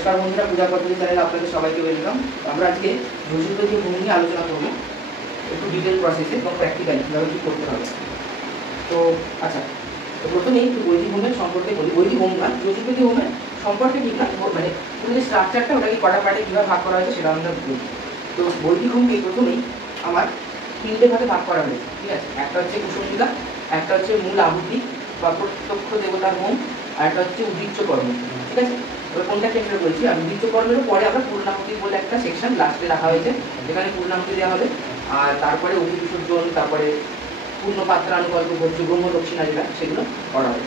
নমস্কার বন্ধুরা, পূজা পদ্ধতি চ্যানেলে আপনাদের সবাইকে ওয়েলকাম। আমরা আজকে যজুর্বেদী হোম নিয়ে আলোচনা করব, একটু ডিটেল প্রসেসে এবং প্র্যাকটিক্যালি কীভাবে কী করতে হবে। তো আচ্ছা, তো প্রথমেই একটু বৈদিক হোমের সম্পর্কে বলি। বৈদিক হোম না, যজুর্বেদী হোমের সম্পর্কে ঠিক না, মানে পুরো যে স্ট্রাকচারটা ওটাকে কটা পার্টে কীভাবে ভাগ করা হয়েছে সেটা আমরা বলি। তো বৈদিক হোমকে প্রথমেই আমার 3টে ভাগে ভাগ করা হয়েছে, ঠিক আছে। একটা হচ্ছে কুসুমিকা, একটা হচ্ছে মূল আহুতি বা প্রত্যক্ষ দেবতার হোম, আর একটা হচ্ছে উদ্দীচ্য কর্ম, ঠিক আছে। এবার কোনটা ক্ষেত্রে বলছি, আর উদ্দীচ্য কর্মেরও পরে আমরা পূর্ণাহুতি বলে একটা সেকশন লাস্টে রাখা হয়েছে, যেখানে পূর্ণাহুতি দেওয়া হবে, আর তারপরে অগ্নি বিসর্জন, তারপরে পূর্ণ পাত্রানুকল্প ভোজ্য ব্রহ্ম দক্ষিণা যেটা সেগুলো করা হবে।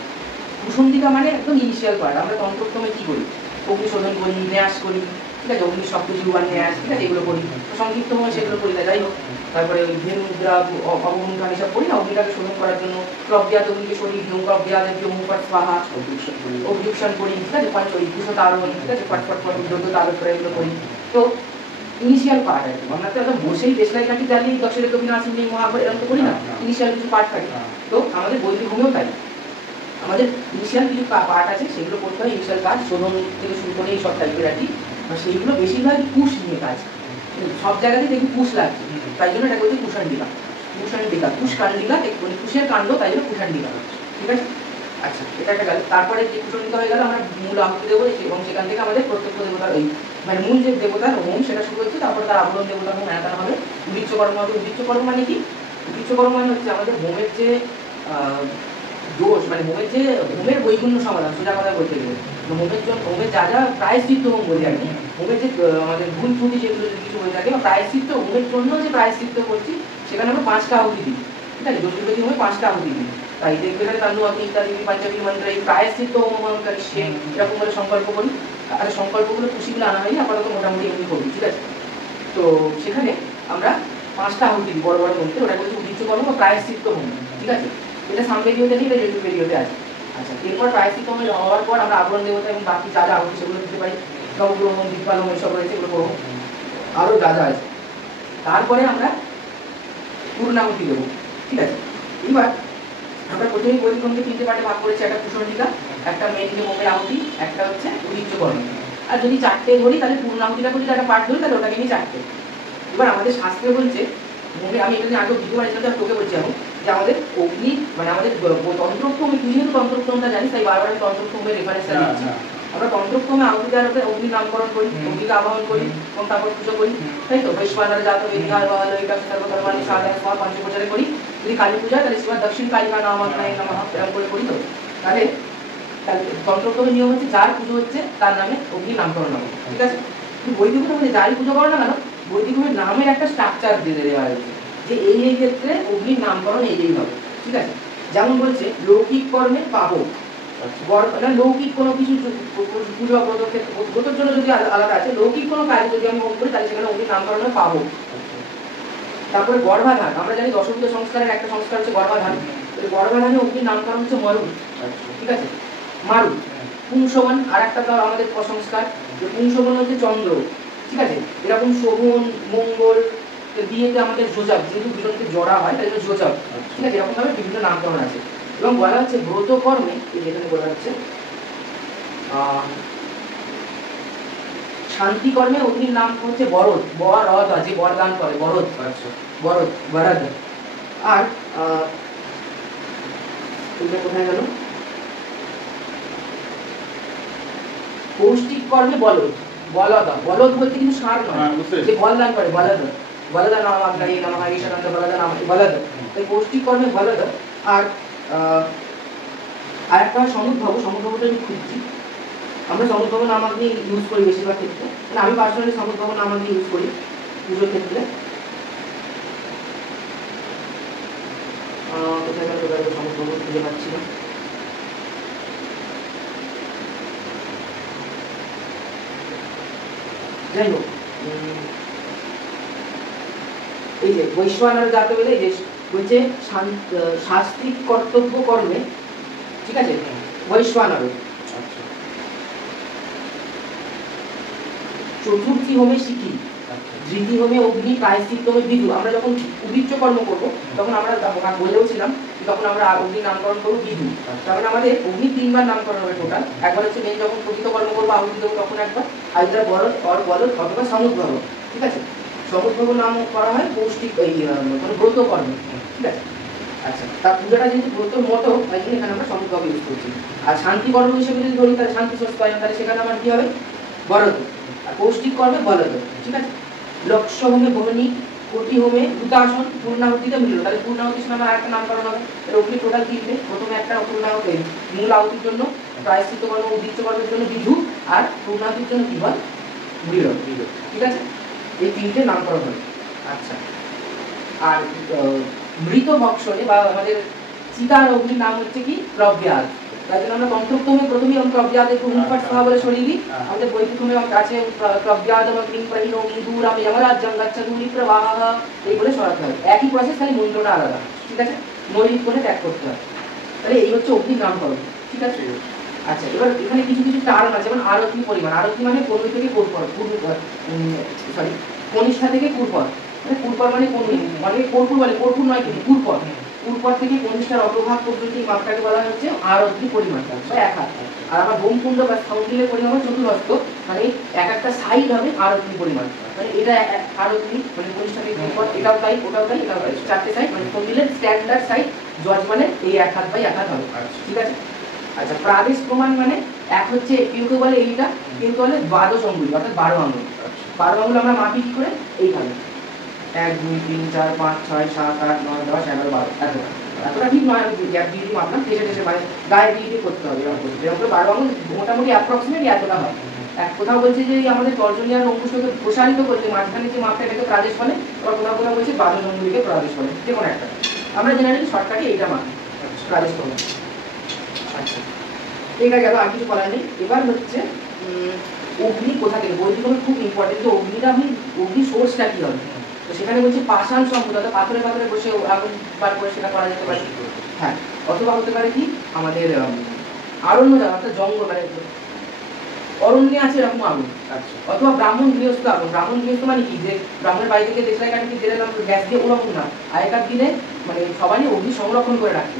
কুসুন্দিকা মানে একদম ইনিশিয়াল পার্ট। আমরা তন্ত্রক্রমে কী করি, অগ্নিশোধন করি, ন্যাস করি, ঠিক আছে, অগ্নি সপ্তজীবান ন্যাস, ঠিক আছে, এগুলো করি। সংক্ষিপ্ত সময় সেগুলো করি না, যাই হোক। তারপরে ওই ধেনু মুদ্রা অবমুদ্রা এসব করি না, অগ্নিটাকে শোধন করার জন্য প্রজ্ঞাত অগ্নিকে শরীর হিম প্রজ্ঞাত মুখপাট স্বাহা অভিযুকশন করি, ঠিক আছে, পঞ্চই দুশো তারণ, ঠিক আছে, ফটফট যজ্ঞ তারক করে এগুলো করি। তো ইনিশিয়াল পার্ট আর কি, আমরা তো একদম বসেই দেশলাই কাঠি জ্বালিয়ে দশের কবি নাসিম নেই মহাভারত এরকম তো করি না, ইনিশিয়াল কিছু পার্ট থাকে। তো আমাদের বৈদিক হোমেও তাই, আমাদের ইনিশিয়াল কিছু পার্ট আছে, সেগুলো করতে হয়। ইনিশিয়াল কাজ শোধন থেকে শুরু করে এই সব টাইপের আর কি। সেইগুলো বেশিরভাগ পুশ নিয়ে কাজ, সব জায়গাতেই দেখি পুশ লাগছে, তাই জন্য এটা বলছে কুষাণ্ডিকা। কুষাণ্ডিকা কুশকাণ্ডিকা, মানে কুশের কাণ্ড, তাই জন্য কুষাণ্ডিকা, ঠিক আছে। আচ্ছা, এটা একটা গেল। তারপরে যে কুষাণ্ডিকা হয়ে গেল, আমরা মূল আহুতি দেবো এবং সেখান থেকে আমাদের প্রত্যক্ষ দেবতার ওই মানে মূল যে দেবতার হোম সেটা শুরু হচ্ছে, তারপরে তার আবরণ দেবতার হোম একা হবে। উদ্দীচ্য কর্ম হবে। উদ্দীচ্য কর্ম মানে কি? উদ্দীচ্য কর্ম মানে হচ্ছে আমাদের হোমের যে দোষ, মানে হোমের যে হোমের বৈগুণ্য সমাধান, সোজা কথা বলতে গেলে হোমের জন্য হোমের যা যা প্রায়শ্চিত্ত হোম বলি আর কি, হোমের যে আমাদের ভুল ত্রুটি যেগুলো যদি কিছু হয়ে থাকে, প্রায়শ্চিত্ত হোমের জন্য যে প্রায়শ্চিত্ত করছি সেখানে আমরা 5টা আহুতি দিই, ঠিক আছে। যজুর্বেদী হোমে 5টা আহুতি দিই, তাই দেখবে এখানে তান্ডু আহুতি ইত্যাদি পঞ্চাবী মন্ত্র এই প্রায়শ্চিত্ত হোম সে এরকম করে সংকল্প করি। আর সংকল্পগুলো খুশিগুলো আনা হয়নি, আপাতত মোটামুটি এমনি করি, ঠিক আছে। তো সেখানে আমরা 5টা আহুতি দিই বড় বড় মন্ত্রে, ওটা বলছি উদ্দীচ্য কর্ম বা প্রায়শ্চিত্ত হোম, ঠিক আছে। এটা সামবেদীয়তে নেই, এটা যজুর্বেদীয়তে আছে। আচ্ছা, এরপর প্রায়শ্চিত্ত হোম হওয়ার পর আমরা আবরণ দেবতা এবং বাকি যা যা আহুতি সেগুলো দিতে পারি, নবগ্রহ হোম, দিকপাল হোম এসব রয়েছে, এগুলো করবো, আরও যা যা আছে। তারপরে আমরা পূর্ণাহুতি দেবো, ঠিক আছে। এবার আমরা প্রথমেই বৈদিক হোমকে 3টে পার্টে ভাগ করেছি, একটা কুষণ্ডিকা, একটা মেন যে হোমের আহুতি, একটা হচ্ছে উদ্দীচ্য কর্ম। আর যদি 4টে ধরি তাহলে পূর্ণাহুতিটাকে যদি একটা পার্ট ধরি তাহলে ওটাকে নিয়ে 4টে। এবার আমাদের শাস্ত্রে বলছে হোমে, আমি এটা আগে দ্বিতীয়বার এটা তোকে বলছি এখন, যে আমাদের অগ্নি মানে আমাদের তন্ত্রক্রমে, তুই যেহেতু তন্ত্রক্রমটা জানিস তাই বারবার আমি তন্ত্রক্রমের রেফারেন্সটা দিচ্ছি। আমরা তন্ত্রক্রমে আহুতি দেওয়ার হতে অগ্নি নামকরণ করি, অগ্নিকে আবাহন করি এবং তারপর পুজো করি, তাই তো। বৈশ্বানর জাত বিহার বা ললিতা সর্বধর্মানি সাধারণ সভা পঞ্চপ্রচারে করি। যদি কালী পূজা তাহলে শিবা দক্ষিণ কালিকা নামায় নমঃ এরকম করে করি। তো তাহলে তন্ত্রক্রমের নিয়ম হচ্ছে যার পুজো হচ্ছে তার নামে অগ্নি নামকরণ হবে, ঠিক আছে। কিন্তু বৈদিক হোমে যারই পুজো করো না কেন, বৈদিক হোমের নামের একটা স্ট্রাকচার দিয়ে দেওয়া হয়েছে, যে এই ক্ষেত্রে অগ্নির নামকরণ এই হবে, ঠিক আছে। যেমন বলছে লৌকিক কর্মে পাবক, লৌকিক কোনো কিছু পুজো ব্রতর জন্য যদি আলাদা আছে, লৌকিক কোনো কাজ যদি আমি হোম করি তাহলে সেখানে অগ্নির নামকরণ হয় পাবক। তারপরে গর্ভাধান, আমরা জানি দশবিধ সংস্কারের একটা সংস্কার হচ্ছে গর্ভাধান, গর্ভাধানে অগ্নির নামকরণ হচ্ছে মরুদ, ঠিক আছে, মারু। পুংসবন আর একটা আমাদের সংস্কার, যে পুংসবন হচ্ছে চন্দ্র, ঠিক আছে। এরকম শোভন মঙ্গল, বিয়েতে আমাদের যোজক, যেহেতু দুজনকে জোড়া হয় তাই জন্য যোজক, ঠিক আছে, এরকম ভাবে বিভিন্ন নামকরণ আছে। এবং বলা হচ্ছে ব্রত কর্মে, এখানে বলা হচ্ছে শান্তি কর্মে অগ্নির নাম হচ্ছে বরদ, বরদ, যে বরদান করে বরদ, বরদ বরদ। আর কোথায় গেল, পৌষ্টিক কর্মে বলদ, বলদ, বলদ বলতে কিন্তু ষাঁড় নয়, যে বলদান করে বলদ, বলদ নাম আপনার এই নাম ঈশানন্দ বলদ নাম বলদ, তাই পৌষ্টিক কর্মে বলদ। আর একটা সমুদ্ভব, সমুদ্ভবটা আমি খুঁজছি, আমরা সমুদ্ভব নাম আপনি ইউজ করি বেশিরভাগ ক্ষেত্রে, মানে আমি পার্সোনালি সমুদ্ভব নাম আপনি ইউজ করি পুজোর ক্ষেত্রে। কোথায় গেল কোথায় সমুদ্ভব খুঁজে পাচ্ছি না। যাই হোক, এই যে বৈশ্বানর জাত বলে এই যে বলছে শাস্ত্রিক কর্তব্য কর্মে, ঠিক আছে, বৈশ্বানর। চতুর্থী হোমে শিখি, ধৃতি হোমে অগ্নি, প্রায়শ্চিত্ত হোমে বিদু। আমরা যখন উদ্দীচ্য কর্ম করবো তখন আমরা বলেওছিলাম তখন আমরা অগ্নির নামকরণ করবো বিধু। তার মানে আমাদের অগ্নি 3 বার নামকরণ হবে টোটাল। একবার হচ্ছে মেন যখন প্রকৃত কর্ম করবো আহুতি দেবো তখন একবার, আর এটা বলদ অথবা সমুদ্ভব, ঠিক আছে। সমুদ্ভব নাম করা হয় পৌষ্টিক এই ব্রত কর্ম, ঠিক আছে। আচ্ছা, তার পূজাটা যেহেতু ব্রত মতো তাই জন্য এখানে আমরা সমুদ্ভব ইউজ করছি। আর শান্তি কর্ম হিসেবে যদি ধরি তাহলে শান্তি সস্তায়ন, তাহলে সেখানে আমার কি হবে বরদ, আর পৌষ্টিক কর্মে বলদ, ঠিক আছে। লক্ষ্য হোমে বহনী, কোটি হোমে হুতাসন, পূর্ণাহুতিতে মিলল, তাহলে পূর্ণাহুতির সময় আমার আরেকটা নামকরণ হবে। তাহলে অগ্নি টোটাল 3টে, প্রথমে একটা পূর্ণাহুতি মূল আহুতির জন্য, প্রায়শ্চিত্ত কর্ম উদ্দিষ্ট কর্মের জন্য বিধু, আর পূর্ণাহুতির জন্য কি বল মৃল, ঠিক আছে। এই 3টে নামকরণ হবে। আচ্ছা, আর মৃত ভক্ষণে বা আমাদের চিতার অগ্নির নাম হচ্ছে কি প্রব্যাদ। তাই জন্য আমরা তন্ত্রোক্তমে প্রথমেই আমরা প্রব্যাদ একটু হুমপাট সভা বলে সরিয়ে দিই। আমাদের বৈদিকমে আছে প্রব্যাদ অগ্নি প্রহীন ইন্দুরাম যমরাজ্যং গচ্ছতুনি প্রবাহ, এই বলে সরাতে হবে। একই প্রসেস, খালি মন্ত্রটা আলাদা, ঠিক আছে। নৈরিত করে ত্যাগ করতে হয়। তাহলে এই হচ্ছে অগ্নির নামকরণ, ঠিক আছে। আচ্ছা, এবার এখানে কিছু কিছু টার্ম আছে, যেমন আরতি পরিমাণ। আরতি মানে পূর্ব থেকে কনিষ্ঠা থেকে পূর্বর, মানে পূর্বর মানে কোন, মানে কর্পূর বলে, কর্পূর নয় কিন্তু পূর্বর, পূর্বর থেকে কনিষ্ঠার অগ্রভাগ পর্যন্ত এই মাপটাকে বলা হচ্ছে আরতি পরিমাণ বা এক হাত। আর আমার হোমকুণ্ড বা স্থলটিলের পরিমাণ চতুর্হস্ত, মানে এক একটা সাইড হবে আরতি পরিমাণ, মানে এটা আরতি মানে কনিষ্ঠা থেকে পূর্বর, এটাও তাই ওটাও তাই এটাও তাই, 4টে সাইড, মানে স্থলটিলের স্ট্যান্ডার্ড সাইড জজ মানে এই এক হাত বাই এক হাত হবে, ঠিক আছে। আচ্ছা, প্রাদেশ প্রমাণ মানে এক হচ্ছে কেউ বলে এইটা, কিন্তু বলে দ্বাদশ অঙ্গুল অর্থাৎ 12 আঙ্গুল। 12 আঙ্গুল আমরা মাপি কি করে, এইভাবে 1 2 3 4 5 6 7 8 9 10 11 12, এতটা ঠিক নয়, আমি গ্যাপ দিয়ে দিয়ে মাপলাম, শেষে মানে গায়ে দিয়ে দিয়ে করতে হবে, এরকম করে 12 আঙ্গুল মোটামুটি অ্যাপ্রক্সিমেট এতটা হয়। এক কোথাও বলছে যে আমাদের তর্জনীয়ার অঙ্কুশকে প্রসারিত করতে মাঝখানে যে মাপটা এটাকে প্রাদেশ বলে, আবার কোথাও কোথাও বলছে দ্বাদশ অঙ্গুলিকে প্রাদেশ বলে, যে কোনো একটা। আমরা জেনারেলি শর্টকাটে এইটা মাপি প্রাদেশ প্রমাণ। আচ্ছা, এটা গেল, আর কিছু বলার নেই। এবার হচ্ছে অগ্নি কোথা থেকে, বৈদিকমে খুব ইম্পর্টেন্ট যে অগ্নিটা, অগ্নি সোর্সটা কি হবে। তো সেখানে বলছে পাষাণ সম্পদ, অর্থাৎ পাথরে পাথরে বসে আগুন বার করে সেটা করা যেতে পারে, হ্যাঁ। অথবা হতে পারে কি আমাদের আরণ্য জায়গা, অর্থাৎ জঙ্গল, মানে অরণ্যে আছে এরকম আগুন, অথবা ব্রাহ্মণ গৃহস্থ আগুন। ব্রাহ্মণ গৃহস্থ মানে কি, যে ব্রাহ্মণের বাড়ি থেকে দেশলাই কাঠি জেলে গ্যাস দিয়ে, ওরকম না। আগেকার দিনে মানে সবাই অগ্নি সংরক্ষণ করে রাখতো,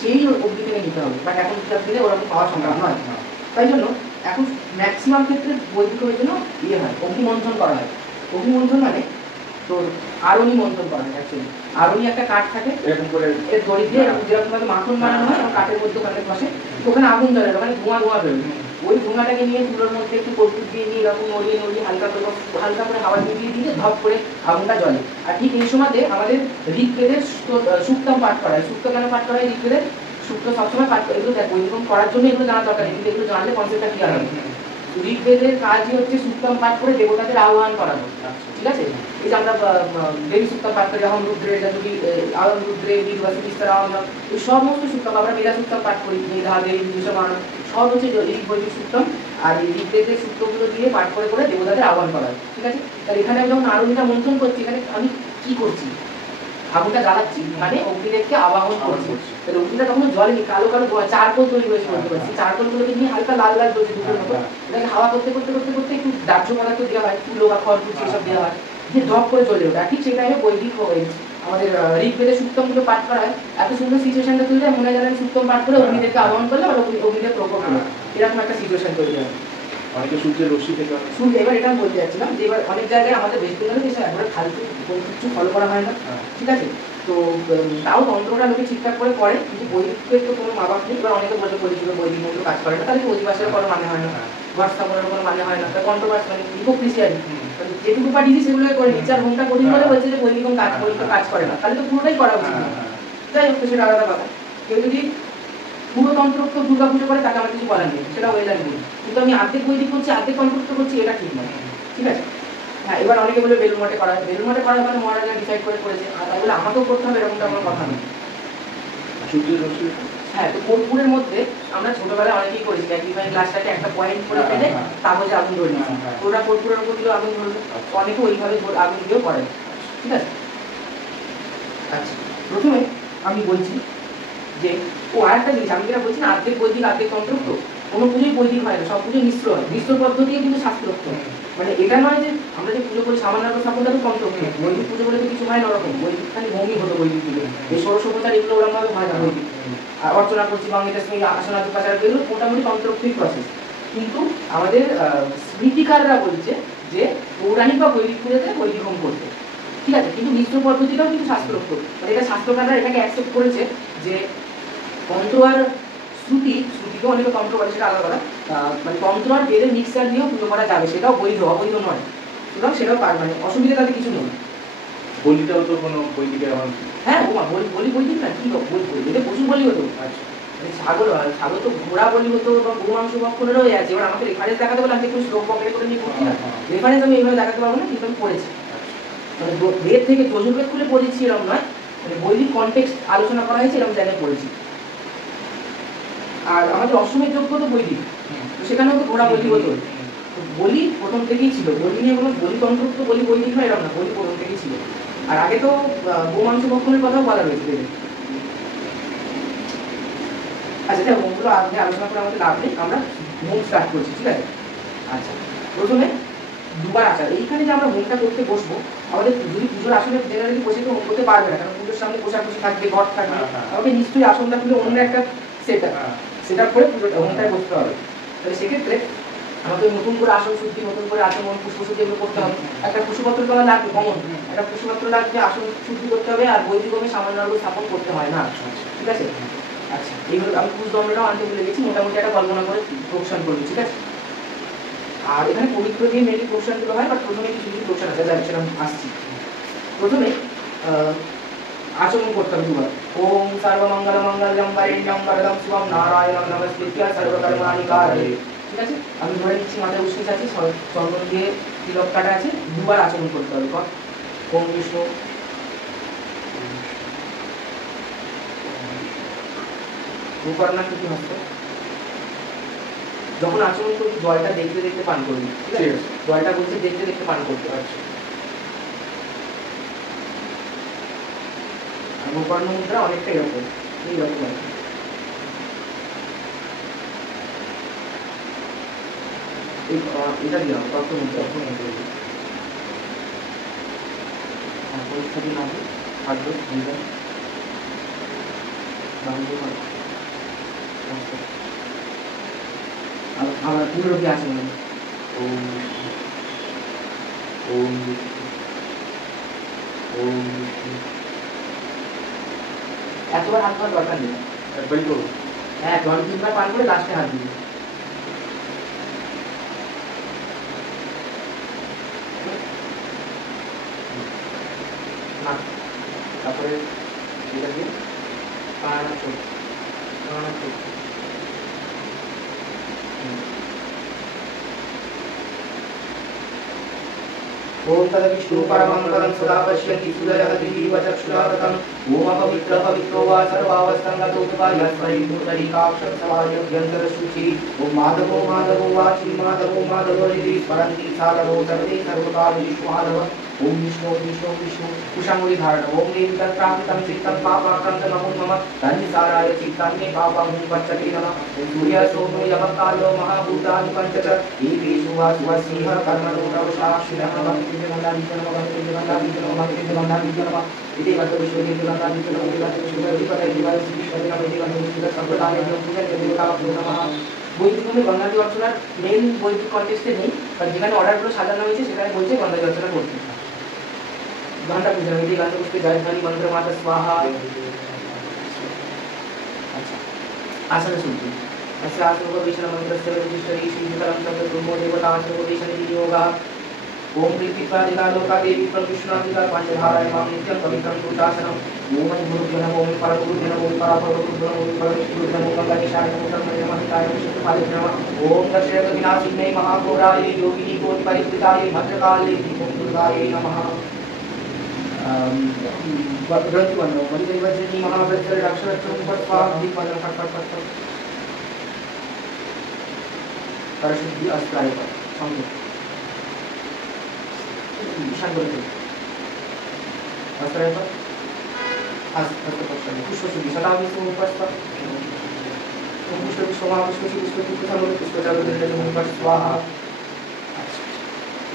সেই অগ্নি থেকে নিতে হবে, বাট এখনকার দিনে ওরকম পাওয়া সম্ভব নয়। তাই জন্য এখন ম্যাক্সিমাম ক্ষেত্রে বৈদিকের জন্য ইয়ে হয়, অগ্নিমন্থন করা হয়। অগ্নিমন্থন মানে তোর আরণি মন্থন করা হয়। অ্যাকচুয়ালি আরণি একটা কাঠ থাকে, এরকম করে এর দড়ি দিয়ে যেরকম ভাবে মাখন বানানো হয়, কাঠের মধ্যে ওখানে বসে, ওখানে আগুন জ্বলে, মানে ধোঁয়া বেরোবে। ওই ধোঁয়াটাকে নিয়ে চুলোর মধ্যে একটু কর্পূর দিয়ে নিয়ে এরকম নড়িয়ে নড়িয়ে হালকা করে হাওয়া দিয়ে দিয়ে ধপ করে আগুনটা জ্বলে। আর ঠিক এই সময়তে আমাদের ঋগ্বেদের সুক্তম পাঠ করা হয়। সুক্ত কেন পাঠ করা হয়, ঋগ্বেদের সুক্ত সবসময় পাঠ করে, এগুলো বৈদিকম করার জন্য এগুলো জানা দরকার, কিন্তু এগুলো জানলে কনসেপ্টটা ক্লিয়ার হবে। ঋগ্বেদের কাজই হচ্ছে সুক্তম পাঠ করে দেবতাদের আহ্বান করানো, ঠিক আছে। এই যে আমরা দেবী সুক্তম পাঠ করি, আহম রুদ্রে যদি আহম রুদ্রে বিদ্বাসী বিস্তার আহম, এই সমস্ত সুক্তম, আমরা মেধা সুক্তম পাঠ করি, মেধা দেবী বিশ্বমান, সব হচ্ছে ঋগ্বৈদিক সুক্তম। আর এই ঋগ্বেদের সূত্রগুলো দিয়ে পাঠ করে করে দেবতাদের আহ্বান করা, ঠিক আছে। তাহলে এখানে আমি যখন আরণিটা মন্থন করছি, এখানে আমি কি করছি, আগুনটা জ্বালাচ্ছি, মানে অগ্নিদেবকে আবাহন করছি। তাহলে অগ্নিটা তখন জলেনি, কালো কালো চারকোল তৈরি হয়েছে বলতে পারছি, চারকোলগুলোকে নিয়ে হালকা লাল লাল জ্বলছে দুটোর মতো, এটাকে হাওয়া করতে করতে করতে করতে একটু দাহ্য পদার্থ দেওয়া হয়, তুলো বা খড়কুচি এসব দেওয়া হয়, যে ধপ করে জ্বলে ওঠে। ঠিক সেই টাইমে বৈদিক আমাদের ঋগ্বেদের সুক্তমগুলো পাঠ করা হয়। এত সুন্দর সিচুয়েশনটা তৈরি হয়, মনে হয় যেন সুক্তম পাঠ করে অগ্নিদেবকে আবাহন করলে আর অগ্নিদেব প্রকোপ হলো, এরকম একটা সিচুয়েশন তৈরি হয়। অনেকে সূর্যের রশ্মি থেকে সূর্য, এবার এটা বলতে যাচ্ছিলাম যে এবার অনেক জায়গায় আমাদের বেশ বেঙ্গলে একবারে ফালতু কোনো কিছু ফলো করা হয় না, ঠিক আছে। তো তাও তন্ত্রটা লোকে ঠিকঠাক করে করে, কিন্তু বৈদিকের তো কোনো মা বাপ নেই। এবার অনেকে বলেছিল বৈদিক মন্ত্র কাজ করে না, তাহলে অধিবাসের কোনো মানে হয় না, হোয়াটসঅ্যাপের কোনো মানে হয় না, তার কন্ট্রোভার্সি মানে হিপোক্রিসিয়ারি, যেটুকু পাঠিয়েছি সেগুলো করে নিচ্ছে। আর হোমটা কঠিন বলে বলছে যে বৈদিক কাজ করে না, তাহলে তো পুরোটাই করা উচিত। যাই হোক, সেটা আলাদা কথা। কেউ যদি পুরো তন্ত্রোক্ত দুর্গা পুজো করে তাকে আমার কিছু বলার নেই, সেটা ওয়েল অ্যান্ড গুড, কিন্তু আমি অর্ধেক বৈদিক করছি অর্ধেক তন্ত্রোক্ত করছি, এটা ঠিক নয়, ঠিক আছে। হ্যাঁ, এবার অনেকে বলে বেলুন মঠে করা হয়, বেলুন মঠে করা হয় মানে মহারাজা ডিসাইড করে করেছে, আর তাই বলে আমাকেও করতে হবে এরকমটা আমার কথা নেই। সূর্যের রশ্মি, হ্যাঁ, তো কর্পূরের মধ্যে আমরা ছোটবেলায় অনেকেই করেছি, ম্যাগনিফাইং গ্লাসটাকে একটা পয়েন্ট করে ফেলে কাগজে আগুন ধরে দিয়েছি, ওরা কর্পূরের উপর দিয়েও আগুন ধরবে, অনেকে ওইভাবে আগুন দিয়েও করে, ঠিক আছে। আচ্ছা, প্রথমে আমি বলছি যে আরেকটা জিনিস, আমি যেটা বলছি না অর্ধেক বৈদিক অর্ধেক তন্ত্রোক্ত, কোনো পুজোই বৈদিক হয় না, সব পুজো মিশ্র হয়। মিশ্র পদ্ধতিও কিন্তু শাস্ত্রোক্ত। মানে এটা নয় যে আমরা যে পুজো করি সামান্য স্থাপনটা তো কমপক্ষে, বৈদিক পুজো বলে তো কিছু হয় না ওরকম, বৈদিক খালি ভঙ্গি হতো বৈদিক পুজো। এই ষোড়শোপচার এগুলো ওরকমভাবে হয় না বৈদিক। আর অর্চনা করছি বাংলাদেশ সঙ্গে আসনা উপাচার এগুলো মোটামুটি কন্ট্রোক্টিভ প্রসেস। কিন্তু আমাদের স্মৃতিকাররা বলছে যে পৌরাণিক বা বৈদিক পুজোতে বৈদিক হোম করতে, ঠিক আছে, কিন্তু মিশ্র পদ্ধতিটাও কিন্তু শাস্ত্রোক্ত। মানে এটা শাস্ত্রকাররা এটাকে অ্যাকসেপ্ট করেছে যে তন্ত্র আর শ্রুতিকেও অনেকে তন্ত্র করে, সেটা আলাদা কথা। মানে তন্ত্র আর বেদের মিক্সার দিয়েও পুজো করা যাবে, সেটাও বৈধ, অবৈধ নয়। সুতরাং সেটাও মানে অসুবিধা তাতে কিছু নেই। বলিটাও তো কোনো বৈদিকের আমার হ্যাঁ বলি বৈদিক না, কি বলি এদের প্রচুর বলি হতো। আচ্ছা ছাগল তো ঘোড়া বলি হতো বা গরু মাংস ভক্ষণেরও আছে। এবার আমাকে রেফারেন্স দেখাতে বলে আমি একটু শ্লোক পকেটে করে নিয়ে পড়ছি না, রেফারেন্স আমি এইভাবে দেখাতে পারবো না, কিন্তু আমি পড়েছি। মানে বেদ থেকে যজুর্বেদ খুলে পড়েছি এরকম নয়, মানে বৈদিক কনটেক্সট আলোচনা করা হয়েছে এরকম জায়গায় পড়েছি। আর আমাদের অশ্বমেধ যজ্ঞ তো বৈদিক, তো সেখানেও তো ঘোড়া বলি হতো। বলি প্রথম থেকেই ছিল, বলি নিয়ে কোনো বলিতন্ত্র তো বলি বৈদিক নয় এরকম না, বলি প্রথম থেকেই ছিল। আর আগে তো গোমাংস ভক্ষণের কথাও বলা রয়েছে বেদে। আচ্ছা এটা হোমগুলো আগে আলোচনা করে আমাদের লাভ নেই, আমরা হোম স্টার্ট করছি, ঠিক আছে। আচ্ছা প্রথমে দুবার আচার, এইখানে যে আমরা হোমটা করতে বসবো, আমাদের যদি পুজোর আসনে জেনারেলি বসে কেউ হোম করতে পারবে না, কারণ পুজোর সামনে পোশাকুশি থাকবে, ঘট থাকবে, আমাকে নিশ্চয়ই আসনটা খুলে অন্য একটা সেট আপ করে পুজোটা হোমটায় বসতে হবে। তাহলে সেক্ষেত্রে আমাকে নতুন করে আসন শুদ্ধি, নতুন করে আচমন পুষ্পশুদ্ধি এগুলো করতে হবে। একটা পুষ্পপত্র তোলা লাগবে, কমন একটা পুষ্পপত্র লাগবে, আসন শুদ্ধি করতে হবে, আর বৈদিক হোমে সামান্য আলো স্থাপন করতে হয় না, ঠিক আছে। আচ্ছা এইগুলো আমি পুষ্পদণ্ডটাও আনতে ভুলে গেছি, মোটামুটি একটা কল্পনা করে প্রোকশন করবি, ঠিক আছে। আর এখানে পবিত্র দিয়ে মেনলি প্রোকশনগুলো হয়, বাট প্রথমে কিছু কিছু প্রোকশন আছে, যার সেরকম আসছি। প্রথমে আচমন করতে হবে দুবার, ওম সর্বমঙ্গল মঙ্গলম বরেণ্যম বরদম শিবম নারায়ণং নমস্কৃত্য সর্বকর্মাণি কারয়ে, ঠিক আছে। আমি ধরে নিচ্ছি মাথায় উষ্ণিস আছে, চন্দন দিয়ে তিলক কাটা আছে, দুবার আচমন করতে হবে। ওম বিষ্ণু রূপর্ণা কি হস্ত, যখন আচমন করবি জলটা দেখতে দেখতে পান করবি, ঠিক আছে। জলটা বলছে দেখতে দেখতে পান করতে পারছে। আর রূপর্ণ মুদ্রা অনেকটা এরকম এইরকম আর কি। এটা দিলাম তত্ত্ব মুদ্রা, পরীক্ষা দিন আগে খাদ্য দিলাম আমার পুরো কি আছে মানে ওম ওম ওম এতবার হাত ধোয়ার দরকার নেই, একবারই করবো। হ্যাঁ 2-3 বার পান করে লাস্টে হাত দিবি। না তারপরে এটা দিয়ে পানা চোখ ओम तद विष्णु परमं पदं सदा पश्यन्ति सुदयति वचक्षुरागतम् ओम पवित्रो वा सर्वावस्थं गतोपकार्यस्मै भूतरिकाक्षं समायोग्यन्तरशुचि ओम माधवो वा श्रीमाधवो माधवरिति स्मरन्ति साधवो सर्वे सर्वकार्येषु माधव ओम विष्णु कुशाङ्गुली धारण ओम नीलकर्त्रापितं चित्तं पापाक्रान्तं नमो नमः धन्यसाराय चित्तं मे पापं पच्यते नमः सूर्य सोमो यमः कालो महाभूतानि पञ्च च एतेषु वा सुवसिंह कर्मणो प्रवशाक्षिणः इति বৈদিক হোমে গঙ্গাজল অর্চনার মেইন বৈদিক কনটেক্সটে নেই, কারণ যেখানে অর্ডারগুলো সাজানো হয়েছে সেখানে বলছে গঙ্গাজল অর্চনা করতে। গানটা বুঝে নেবে, এই গানটা বুঝতে জয়ধ্বনি মন্ত্র মাতা স্বাহা। আচ্ছা আসলে শুনছি शास्त्रोपवेशन मंत्रस्य विशिष्टि श्रीकरं तत्तुमो देवतास्त्रोपवेशन विनियोगः ओम प्रीतिपादिका लोका देवी प्रविष्णादिका पंचधाराय मां नित्यं पवित्रं पुरुषासनम् ओम गुरुभ्यो नमः ओम परगुरुभ्यो नमः ओम परापरगुरुभ्यो नमः ओम परमेश्वरुभ्यो नमः ओम गणेशाय नमः ओम नमः शिवपालाय नमः ओम दशरथ विनाशिने महाघोराय योगिनी कोटि परिवृताय भद्रकाले ओम दुर्गाय नमः। ग्रंथवर्ण वज्रनी महावज्र रक्षरक्षं पट्वा दीपनं फट परशुद्धि अस्त्राय पर संगे ईशान बोलते अस्त्राय पर अस्त्र पक्षाने पुष्पशुद्धि सदा विष्णु उपस्थ पुष्प সোমা পুষ্পসী পুষ্প পুষ্পচালক পুষ্পচালক স্বাহা।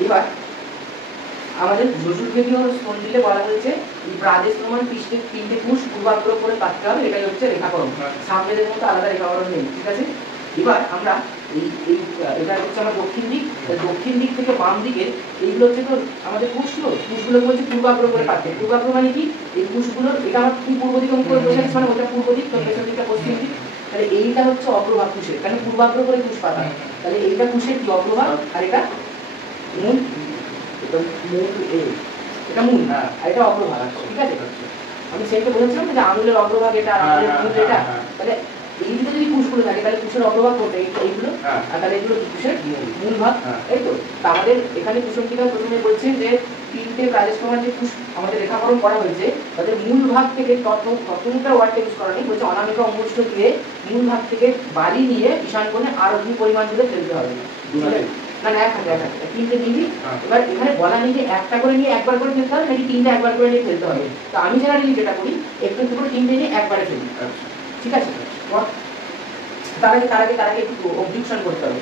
এবার আমাদের যজুর্বেদীয় স্পন্দিলে বলা হয়েছে এই প্রাদেশ প্রমাণ পৃষ্ঠে 3টে পুষ পূর্বাগ্রহ করে কাটতে হবে, এটাই হচ্ছে রেখাকরণ। সামনের মতো আলাদা রেখাকরণ নেই, ঠিক আছে। এবার আমরা এই এই এটা হচ্ছে আমার দক্ষিণ দিক, দক্ষিণ দিক থেকে বাম দিকে এইগুলো হচ্ছে তো আমাদের পুষগুলো বলছে পূর্বাগ্রহ করে কাটতে। পূর্বাগ্রহ মানে কি? এই পুষগুলোর এটা আমার কি পূর্ব দিক অঙ্ক করে বসে আছে, মানে ওটা পূর্ব দিক, তো পেছন দিকটা পশ্চিম দিক। তাহলে এইটা হচ্ছে অগ্রভাগ পুষের, কারণ পূর্বাগ্রহ করে পুষ পাতা। তাহলে এইটা পুষের কি অগ্রভাগ, আর এটা মূল, এটা মূল, আর এটা অগ্রভাগ, ঠিক আছে। আমি সেটা বলেছিলাম যে আঙুলের অগ্রভাগ এটা আর আঙুলের মূল এটা। তাহলে এই দিকে যদি পুষগুলো থাকে তাহলে পুষের অগ্রভাগ করতে এইগুলো, আর তাহলে এগুলো পুষের মূল ভাগ, তাই তো। আমাদের এখানে কুসুমটিকা প্রথমে বলছেন যে 3টে প্রাদেশ প্রমাণ যে পুষ আমাদের রেখাকরণ করা হয়েছে তাদের মূল ভাগ থেকে ততটা ওয়ার্ডটা ইউজ করা নেই, বলছে অনামিকা অঙ্গুষ্ঠ দিয়ে মূল ভাগ থেকে বালি নিয়ে ঈশান কোণে আরো কি পরিমাণ দিলে ফেলতে হবে, না না এক হাতে 3টে নিবি। এবার এখানে বলা নেই যে একটা করে নিয়ে একবার করে ফেলতে হবে নাকি 3টে একবার করে নিয়ে ফেলতে হবে। তো আমি জেনারেলি যেটা করি একটু একটু করে 3টে নিয়ে একবারে ফেলি, ঠিক আছে। তার আগে একটু অবজেকশন করতে হবে।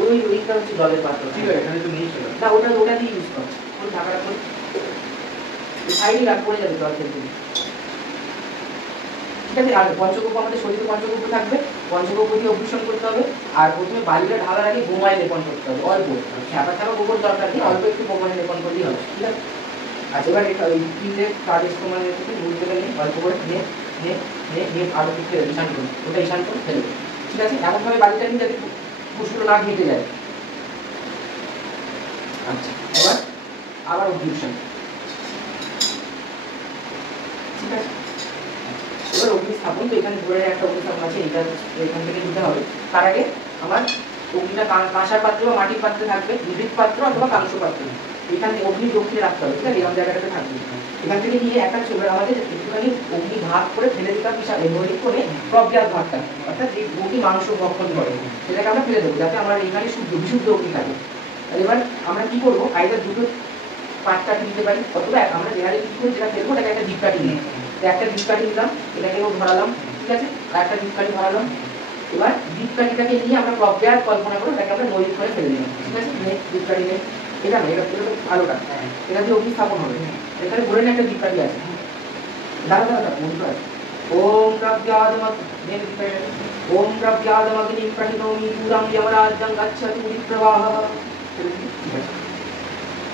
ওইটা হচ্ছে জলের পাত্র, ঠিক আছে, এখানে তো নেই ছিল না, ওটা দিয়ে ইউজ কর, কোন ঢাকাটা কোন সাইডে রাখ, পড়ে যাবে জল ফেলতে, ঠিক আছে। আর পঞ্চগব্য আমাদের শরীরে পঞ্চগব্য থাকবে, পঞ্চগব্য দিয়ে অবজেকশন করতে হবে। আর প্রথমে বালিটা ঢালার আগে বোমায় লেপন করতে হবে, অল্প ছাপা ছাপা গোবর দরকার নেই, অল্প একটু বোমায় লেপন করলেই হবে, ঠিক আছে। আচ্ছা, এবার এই 3টে প্রাদেশ প্রমাণের থেকে মূল থেকে নিয়ে অল্প করে নিয়ে আরো দিকে ঈশান করুন, ওটা ঈশান করে ফেলবে, ঠিক আছে। এমনভাবে বালিটা নিয়ে যাতে পুষ্পগুলো না ঘেঁটে যায়। আচ্ছা, এবার আবার অবজেকশন, ঠিক আছে। এবার অগ্নি স্থাপন, তো এখানে ধরে একটা অগ্নি স্থাপন আছে, এটা এখান থেকে দিতে হবে। তার আগে আমার অগ্নিটা কাঁসার পাত্র বা মাটির পাত্রে থাকবে, মৃৎ পাত্র অথবা কাংস পাত্র, এখানে অগ্নি দক্ষিণে রাখতে হবে, ঠিক আছে। এরকম জায়গাটাতে থাকবে। এখান থেকে নিয়ে একটা চলে আমাদের একটুখানি অগ্নি ভাগ করে ফেলে দিতাম নৈরিক করে প্রজ্ঞাত ভাগটা, অর্থাৎ যে অগ্নি মাংস ভক্ষণ করে সেটাকে আমরা ফেলে দেবো, যাতে আমার এখানে বিশুদ্ধ অগ্নি থাকে। আর এবার আমরা কি করবো, আইদার দুটো পাট কাটি দিতে পারি, অথবা আমরা যেখানে কি করে যেটা ফেলবো তাকে একটা ডিপ কাটি নিই, একটা ডিপ কাটি নিলাম, এটাকেও ধরালাম, ঠিক আছে। আর একটা ডিপ কাটি ধরালাম। এবার ডিপ কাটিটাকে নিয়ে আমরা প্রজ্ঞাত কল্পনা করে তাকে আমরা নৈরিক করে ফেলে দিলাম, ঠিক আছে। ডিপ কাটি নেই, এটা না, এটা আলোটা, এটা দিয়ে অগ্নি স্থাপন হবে। এখানে ধরে একটা দীপকাঠি আছে, দাঁড়া মন্ত্র আছে। ওম প্রজ্ঞাদমগ্নিম প্রহিণোমি পুরম যমরাজ্যং গচ্ছতু বিপ্রবাহ।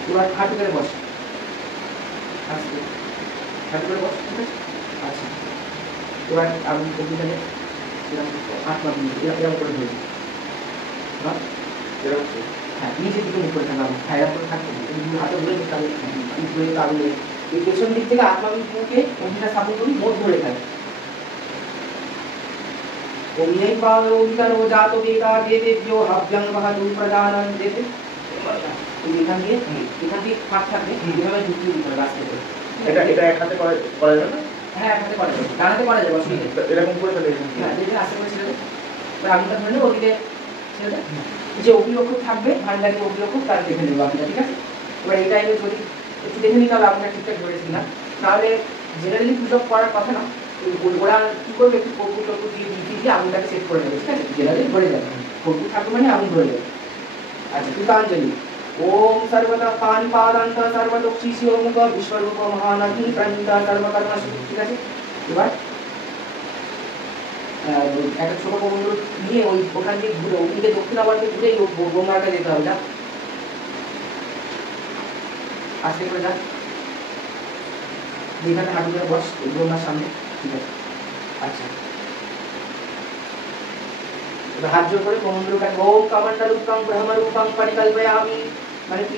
এবার হাঁটু করে বস, আস্তে হাঁটু করে বস, ঠিক আছে। আচ্ছা, এবার আমি অগ্নিটাকে আত্মা এরকম করে ধরি, হ্যাঁ নিচের দিকে মুখ করে থাকলাম, হ্যাঁ এরকম করে থাকতে হাতে ধরে তাহলে এই পেছন দিক থেকে আত্মাভিমুখে অগ্নিটা স্থাপন করি, মোট ধরে থাকে। এখান থেকে ফাঁক থাকবে, এইভাবে ঢুকিয়ে দিতে হবে রাস্তা করে। এটা এক হাতে করা যাবে না? হ্যাঁ এক হাতে করা যাবে, ডান হাতে করা যাবে, অসুবিধা নেই। এরকম করে ফেলে, হ্যাঁ দেখে আস্তে করে ছেড়ে দেবে। এবার আগুনটা ধরে নেবে, ওদিকে ছেড়ে দেবে। যে অগ্নিরক্ষক থাকবে, ভান্ডারি অগ্নিরক্ষক, তার দেখে নেবো আগুনটা, ঠিক আছে। এবার এই টাইমে যদি একটু দেখে নিতে হবে আগুনটা ঠিকঠাক ধরেছি না, তাহলে জেনারেলি পুজো করার কথা না, ওরা কি করবে, একটু কর্পূর টর্পূর দিয়ে দিয়ে আগুনটাকে সেট করে নেবে, ঠিক আছে। জেনারেলি ধরে যাবে, কর্পূর থাকবে মানে আগুন ধরে যাবে। আচ্ছা, কৃতাঞ্জলি। ওম সর্বদা পানিপাদান্ত সর্বদোক্ষিশিওমুখ বিশ্বরূপ মহানগ্নি প্রাণিতা সর্বকর্মসু, ঠিক আছে। এবার একটা ছোট কমন্ডল নিয়ে ওখান থেকে ঘুরে অগ্নিকে দক্ষিণাবর্তে ঘুরে গঙ্গাটা যেতে হবে, যা আস্তে করে যা, যেখানে হাঁটু করে বস গঙ্গার সামনে, ঠিক আছে। আচ্ছা, এবার হাত জোর করে কমন্ডলটাকে ওম কামণ্ডলুকং ব্রহ্মরূপং পরিকল্পয়ামি, মানে কি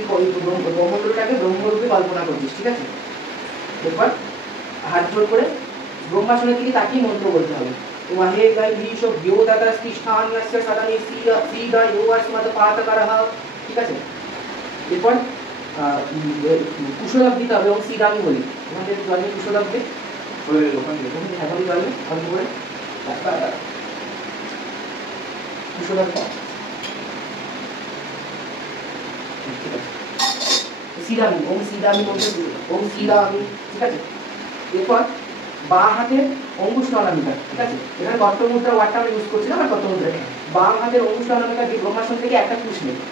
কমন্ডলটাকে ব্রহ্মরূপে কল্পনা করছিস, ঠিক আছে। এরপর হাত জোর করে ব্রহ্মাসনের দিকে তাকিয়ে মন্ত্র বলতে হবে। ওহে গৈভীশ দ্যোতস্তিষ্ঠান্যস্য সদনে সীদ ইয়োস্মৎ পাতকরঃ, ঠিক আছে। এরপর কুশলব দিতে হবে, এবং সিদ আমি বলি, ওখান থেকে জল নিয়ে কুশলব দে, এখন জল নেই অল্প করে কুশলব, ঠিক আছে। সিদামি, ওম সিদামি বলতে ওম সিদামি, ঠিক আছে। এরপর বাঁ হাতের অঙ্গুষ্ঠ অনামিকা, ঠিক আছে? এখানে তত্ত্ব মুদ্রা ওয়ার্ডটা আমরা ইউজ করছিলাম আর তত্ত্ব মুদ্রা বাম হাতের অঙ্গুষ্ঠ অনামিকা দিয়ে ব্রহ্মাসন থেকে একটা কুশ নেবে,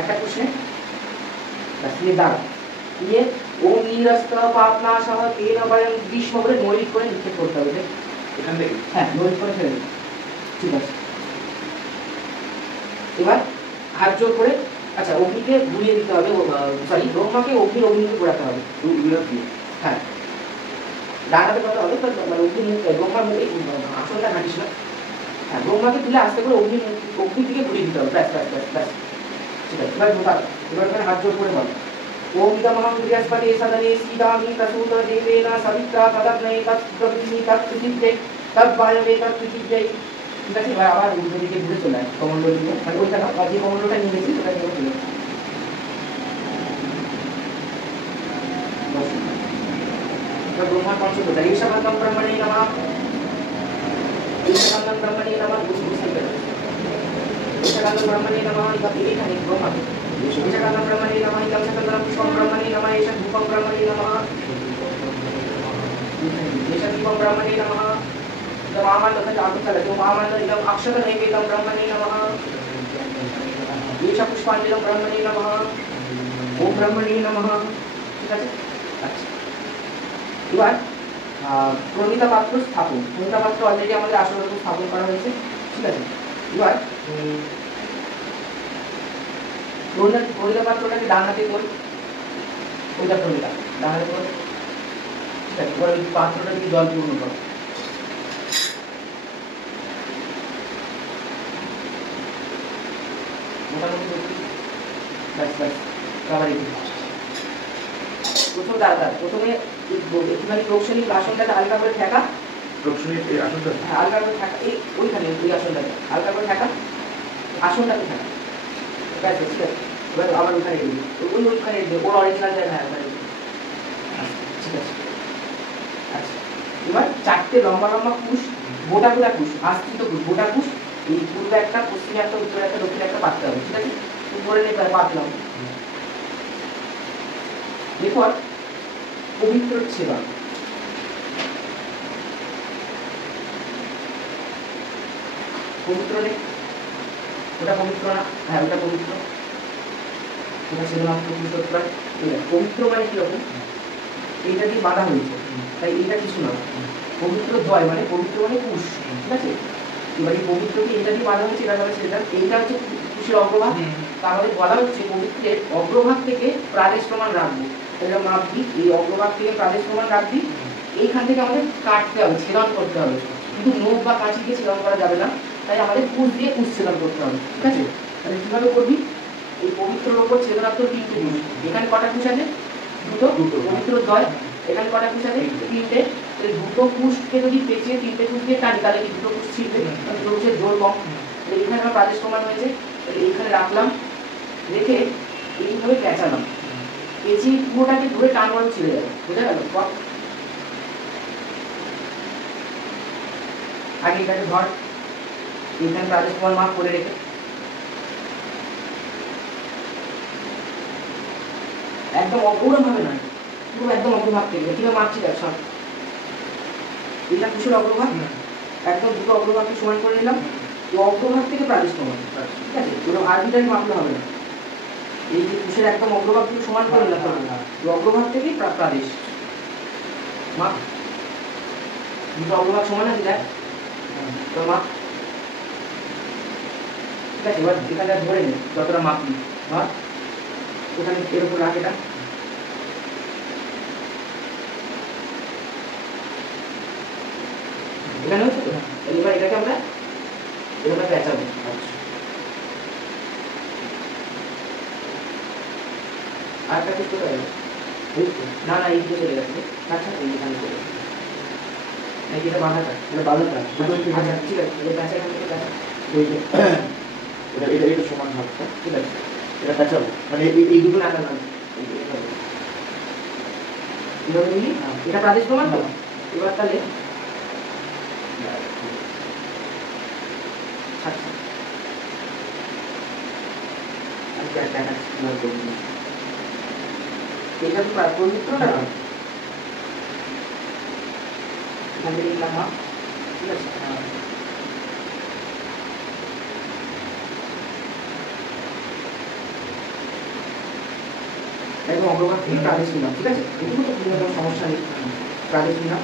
একটা কুশ নে ব্যাস নিয়ে দাঁড়া, নিয়ে ওম নীরস্ত পাপনা সহ তেন বয়ং গ্রীষ্ম করে নৈরিত করে নিক্ষেপ করতে হবে। এখান থেকে হ্যাঁ নৈরিত করে ফেলে দেবে, ঠিক আছে? এবার হাত জোর করে আচ্ছা অগ্নিকে ঘুরিয়ে দিতে হবে, সরি ব্রহ্মাকে অগ্নির অগ্নিকে ঘোরাতে হবে। হ্যাঁ ডান হাতে কথা হবে, মানে অগ্নি মুখ ব্রহ্মার মুখে আসনটা ঘাটিস না। হ্যাঁ ব্রহ্মাকে তুলে আস্তে করে অগ্নির দিকে ঘুরিয়ে দিতে হবে, ব্যাস ব্যাস ব্যাস ব্যাস, ঠিক আছে? এবার এখানে হাত জোর করে বল ওম ইদমহং বৃহস্পতি সদনে সীতামি প্রসূত দেবেন সবিত্রা তদগ্নে তৎপ্রভৃতি তৎপ্রতিজ্ঞে তদ্বায়বে তৎপ্রতিজ্ঞে, ঠিক আছে? এবার আবার উল্টো দিকে ঘুরে চলে আসে কমণ্ডল দিকে, মানে ওইটা না যে কমণ্ডলটা নিয়ে গেছি সেটা নিয়ে চলে আসে। ব্রহ্মার পঞ্চভূতা ঈশাবন্ধম ব্রহ্মণে নমঃ, ঈশাবন্ধম ব্রহ্মণে নমঃ, বুঝতে পেরেছি? ঈশাবন্ধম ব্রহ্মণে নমঃ, এখানে ব্রহ্মা ঈশাবন্ধম ব্রহ্মণে নমঃ, ইদং সকলম পুষ্পম ব্রহ্মণে নমঃ, এষা ধূপম ব্রহ্মণে নমঃ, এষা দীপম ব্রহ্মণে নমঃ, ইদং আমান তথা আগুন চালাতে ওম আমান ইদং অক্ষত নৈবেদ্যম ব্রহ্মণে নমঃ, এষা পুষ্পাঞ্জলিম ব্রহ্মণে নমঃ, ওম ব্রহ্মণে নমঃ, ঠিক আছে? আচ্ছা এবার প্রণীতা পাত্র স্থাপন, প্রণীতা পাত্র অলরেডি আমাদের আসলে স্থাপন করা হয়েছে, ঠিক আছে? এবার প্রণীতা পাত্রটাকে ডান হাতে করি, ওইটা প্রণীতা ডান হাতে করি, ঠিক আছে? এবার ওই পাত্রটা দিয়ে জল পূর্ণ করো, মোটামুটি ব্যাস ব্যাস আবার প্রথম প্রথমে একটুখানি প্রোকশনিক আসনটাকে হালকা করে ঠেকা, প্রোকশনিক এই আসনটা হালকা করে ঠেকা, এই ওইখানে ওই আসনটাকে হালকা করে ঠেকা, আসনটাকে ঠেকা, ব্যাস ঠিক আছে? এবার আবার ওইখানে দিবি, ওইখানে দিবি, ওর অরিজিনাল জায়গা, হ্যাঁ ওখানে দিবি, ঠিক আছে? আচ্ছা এবার চারটে লম্বা লম্বা কুশ, গোটা গোটা কুশ, আস্থিত কুশ, গোটা কুশ, এই পূর্বে একটা, পশ্চিমে একটা, উত্তরে একটা, দক্ষিণে একটা পাততে হবে, ঠিক আছে? উপরে নিয়ে পাতলাম। এরপর পবিত্র সেবা, পবিত্র নেই, ওটা পবিত্র না, হ্যাঁ ওটা পবিত্র, ওটা শুধুমাত্র পুরুষোত্তর। পবিত্র মানে কিরকম, এইটা দিয়ে বাঁধা হয়েছে, তাই এটা কিছু না। পবিত্র দ্বয় মানে পবিত্র মানে কুশ, ঠিক আছে? এবার এই পবিত্রকে এইটা দিয়ে বাঁধা হয়েছে, এটা হচ্ছে এটা, এইটা হচ্ছে কুশের অগ্রভাগ। তাহলে বলা হচ্ছে পবিত্রের অগ্রভাগ থেকে প্রাদেশ প্রমাণ রাখবো, এটা মাপবি, এই অগ্রভাগ থেকে প্রাদেশ প্রমাণ রাখবি, এইখান থেকে আমাদের কাটতে হবে, ছেদন করতে হবে, কিন্তু নখ বা কাঁচি দিয়ে ছেদন করা যাবে না, তাই আমাদের কুশ দিয়ে কুশ ছেদন করতে হবে, ঠিক আছে? তাহলে কিভাবে করবি, এই পবিত্রের ওপর ছেদনাত্মক তিনটে কুশ, এখানে কটা কুশ আছে, দুটো, পবিত্র দ্বয়, এখানে কটা কুশ আছে, তিনটে, দুটো কুশকে যদি পেঁচিয়ে তিনটে কুশ দিয়ে টানি তাহলে কি দুটো কুশ ছিঁড়বে, দুটো কুশের জোর কম। এইখানে আমার প্রাদেশ প্রমাণ হয়েছে, এইখানে রাখলাম, রেখে এইভাবে পেঁচালাম, পেঁচিয়ে পুরোটাকে ধরে টান মারো ছিঁড়ে যাবে, বোঝা গেল? আগে এটাকে ধর, এইখানে প্রাদেশ প্রমাণ মাপ করে রেখে একদম অপূর্ণ ভাবে নয়, পুরো একদম অগ্রভাগ থেকে কিভাবে মাপছি দেখ সব, এটা কুশের অগ্রভাগ, একদম দুটো অগ্রভাগকে সমান করে নিলাম, অগ্রভাগ থেকে প্রাদেশ প্রমাণ, ঠিক আছে? পুরো আরবিটারি মাপলে হবে না, এই যে কুশের একদম অগ্রভাগ থেকে সমান করে নিলাম, অগ্রভাগ থেকে প্রাদেশ মাপ, দুটো অগ্রভাগ সমান আছে দেখ, তো মাপ, ঠিক আছে? এবার এখানটা ধরে নে যতটা মাপলি, ধর ওখানে এর উপর রাখ, এটা এখানে হচ্ছে তো, এবার এটাকে আমরা এভাবে পেঁচাবো, আর একটা কিছু কোথায় না না এই দিকে চলে গেছে, আচ্ছা এইখানে চলে গেছে, এই যেটা বাঁধাটা, এটা বাঁধাটা, আচ্ছা ঠিক আছে, এই পেঁচা এখান থেকে পেঁচা, এটা এটা এটা সমান হবে, ঠিক আছে? এটা পেঁচাবো, মানে এই দুটো না না না এইভাবে নিলি, এটা প্রাদেশ প্রমাণ তো, এবার তাহলে আচ্ছা এটা তো পবিত্র না, এখান থেকে নিলাম মাপ, ঠিক আছে। একদম অগ্রভাগ থেকে প্রাদেশ নিলাম, ঠিক আছে। এটুকু তো কোনো রকম সমস্যা নেই, প্রাদেশ নিলাম।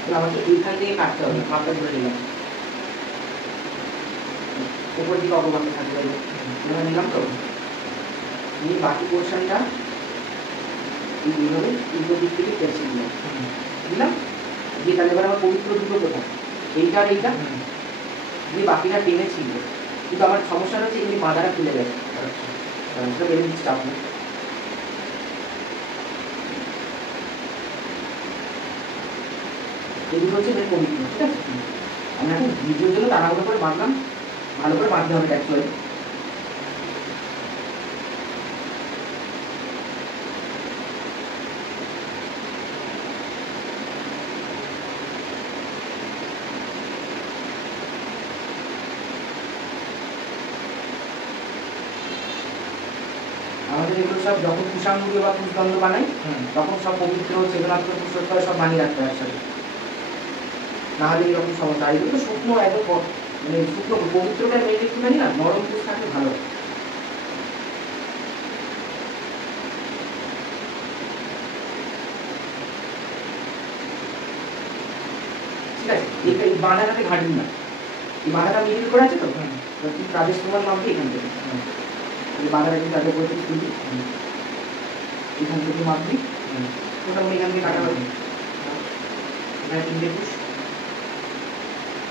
তাহলে আমাকে এইখান থেকে কাটতে হবে, মাপটা ধরে নিলাম, উপর দিকে অগ্রভাগ থাকবে, এখানে নিলাম। তো নিয়ে বাকি পোর্শনটা এইভাবে উল্টো দিক থেকে পেঁচে দিলাম, দিলাম দিয়ে তাহলে এবার আমার পবিত্র দুটো কোথায়, এইটা আর এইটা, দিয়ে বাকিটা টেনে ছিল। কিন্তু আমার সমস্যাটা হচ্ছে এগুলি বাঁধাটা খুলে গেছে, সেটা বেড়ে দিচ্ছি চাপ নেই। এগুলো হচ্ছে মেন পবিত্র, ঠিক আছে। আমরা এখন ভিডিওর জন্য তাড়াহুড়ো করে বাঁধলাম, ভালো করে বাঁধতে হবে অ্যাকচুয়ালি। আমাদের এগুলো সব যখন কুষাঙ্গুলি বা কুশদ্বন্দ্ব বানাই তখন সব পবিত্র চেতনাত্মক কুশলতা সব বানিয়ে রাখতে হয় একসাথে, না হলে এরকম সমস্যা। এগুলো তো শুকনো একদম মানে শুকনো পবিত্রটা মেয়ে একটুখানি না নরম কুশ থাকলে ভালো। ঠিক আছে, এই বাঁধাটাতে ঘাটবি না, এই বাঁধাটা মিডিল করে আছে তো, তুই কাজের সময় মাপবি এখান থেকে, এই বাঁধাটা কিন্তু আগে বলতে তুলবি, এখান থেকে মাপবি, মোটামুটি এখান থেকে কাটা হবে। এখানে 3টে কুশ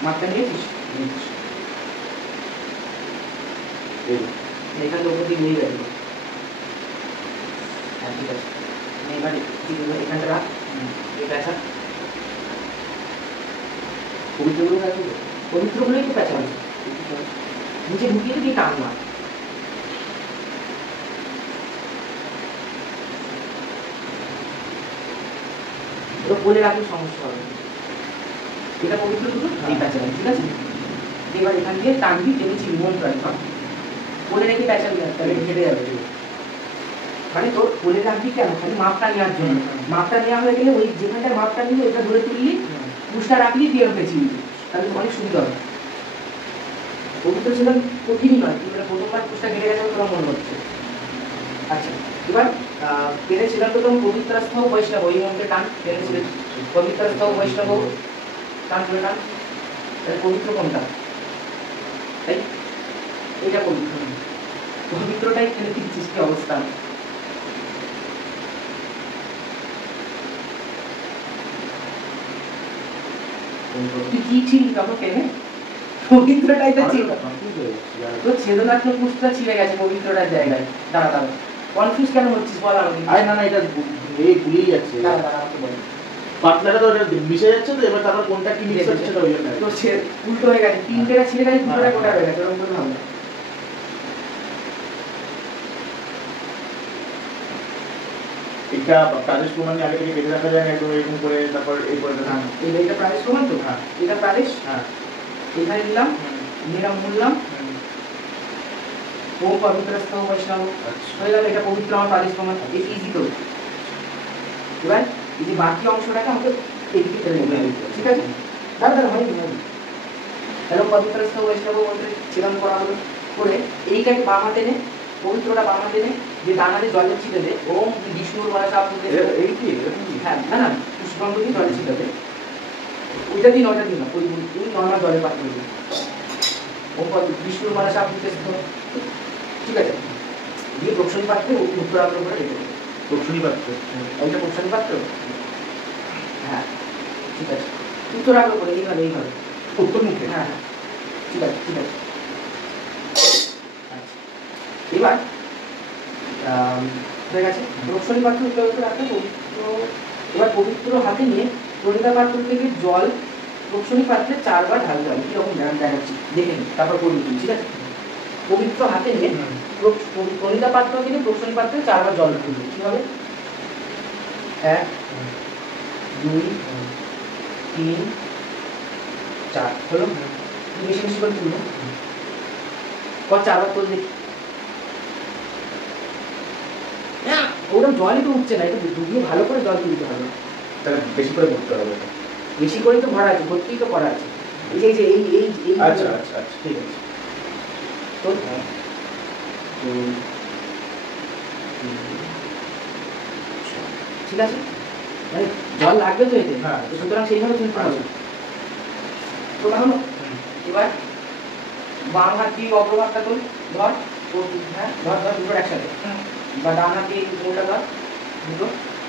মাপটা নিয়েছিস, এখান থেকে উপর দিকে নিয়ে যাবি। হ্যাঁ ঠিক আছে, এবার এখানটা রাখ, এই প্যাঁচা পবিত্রগুলো রাখবি, পবিত্রগুলোই তো প্যাঁচা আছে, নিচে ঢুকিয়ে দিয়ে টান মার। তো বলে রাখলে সমস্যা হবে, এটা পবিত্র দুটো এই প্যাঁচা, ঠিক আছে। এবার এখান দিয়ে টানবি, টেনেছি মন রাখবা, বলে রেখে প্যাঁচা নিয়ে তাহলে ঘেটে যাবে। মানে তোর বলে রাখবি কেন, খালি মাপটা নেওয়ার জন্য, মাপটা নেওয়া হয়ে গেলে ওই যেখানটার মাপটা নিবি ওইটা ধরে তুললি, কুশটা রাখলি দিয়ে পেঁচিয়ে দিবি, তাহলে অনেক সুবিধা হবে। পবিত্র ছিলাম কঠিনই নয়, কিন্তু প্রথমবার কুশটা ঘেটে গেছে তোমার মনে হচ্ছে। আচ্ছা এবার পেরেছিলাম তো তখন পবিত্রস্থ বৈষ্ণব, ওই মন্ত্রে টান পেরেছিলেন, পবিত্রস্থ বৈষ্ণব টান ধরে টান। পবিত্র কোনটা, তাই এইটা পবিত্র, পবিত্রটাই ফেলে দিচ্ছিস, কি অবস্থা। তুই কি ছিলি তখন টেনে, পবিত্রটাই তো ছিল, তোর ছেদনাত্মক কুশটা ছিঁড়ে গেছে পবিত্রটার জায়গায়। দাঁড়া দাঁড়া, কনফিউজ কেন হচ্ছিস বল আমাকে। আরে না না, এটা এই ভুলেই যাচ্ছে, দাঁড়া দাঁড়া আমাকে বল। পাতলাটা তো এটা মিশে যাচ্ছে তো, এবার তারপর কোনটা কি মিক্স হচ্ছে সেটা ওই জন্য। তো সে উল্টো হয়ে গেছে, তিনটেটা ছিঁড়ে গেছে, দুটোটা গোটা হয়ে গেছে, এরকম করে হবে। এটা প্রাদেশ প্রমাণ আগে থেকে বেঁধে রাখা যায় না, একদম এরকম করে, তারপর এই করে না। এটা প্রাদেশ প্রমাণ তো, হ্যাঁ এটা প্রাদেশ, হ্যাঁ এখানে নিলাম, নিলাম বললাম ও পবিত্রস্থ বৈষ্ণব হয়ে গেল, এটা পবিত্র আমার প্রাদেশ প্রমাণ, এই ইজি তো। এবার এই যে বাকি অংশটাকে আমাকে এদিকে ফেলে দিতে হবে, ঠিক আছে। দাঁড়া দাঁড়া হয়নি হয়নি, তাহলে পবিত্রস্থ বৈষ্ণব মন্ত্রে ছিলাম করা হলো, করে এইটাকে বাম হাতে নে, পবিত্রটা বাম হাতে নে, যে ডান হাতে জলে ছিটে দে, ওম বিষ্ণুর বলা আপনি। এই কি হ্যাঁ না না, পুষ্পাঙ্গ দিয়ে জলে ছিটে দে, ওইটা দিন ওইটা দিন না, ওই নর্মাল জলে পাঠ করে দিন। ওম বিষ্ণুর বলা আপনি, ঠিক আছে। দিয়ে প্রক্ষণী পাত্রে উত্তরাগ্র করে রেখে দেবে, প্রক্ষণী পাত্র, ওইটা প্রক্ষণী পাত্র, হ্যাঁ ঠিক আছে, উত্তরাগ্র করে এইভাবে এইভাবে উত্তর মুখে, হ্যাঁ হ্যাঁ ঠিক আছে ঠিক আছে। আচ্ছা এবার হয়ে গেছে প্রক্ষণী পাত্র উত্তরাগ্র রাখতে পবিত্র। এবার পবিত্র হাতে নিয়ে প্রণিতা পাত্র থেকে জল প্রক্ষণী পাত্রে 4 বার ঢালতে হবে, কিরকম দেখাচ্ছি দেখে নিন, তারপর করে দিন, ঠিক আছে। পবিত্র হাতে নিয়ে প্রণিতা পাত্র থেকে প্রক্ষণী পাত্রে 4 বার জল ঢালবে, কি হবে 1 2 3 4 হলো। বেশি বেশি করে তুলবো, কত 4 বার তুল দেখি। ওরকম জলই তো উঠছে না, এটা ডুবিয়ে ভালো করে জল তুলতে হবে, তাহলে বেশি করে করতে হবে। বেশি করেই তো ভরা আছে, ভর্তি তো করা আছে। এই যে এই আচ্ছা আচ্ছা আচ্ছা ঠিক আছে। তো ঠিক আছে, মানে জল লাগবে তো এতে, হ্যাঁ। তো সুতরাং সেইভাবে তুলতে হবে। তো হলো এবার বাম হাত দিয়ে অগ্রভাগটা তোল, ধর হ্যাঁ ধর ধর দুটো একসাথে, বা ডান হাত দিয়ে মোটা ধর দুটো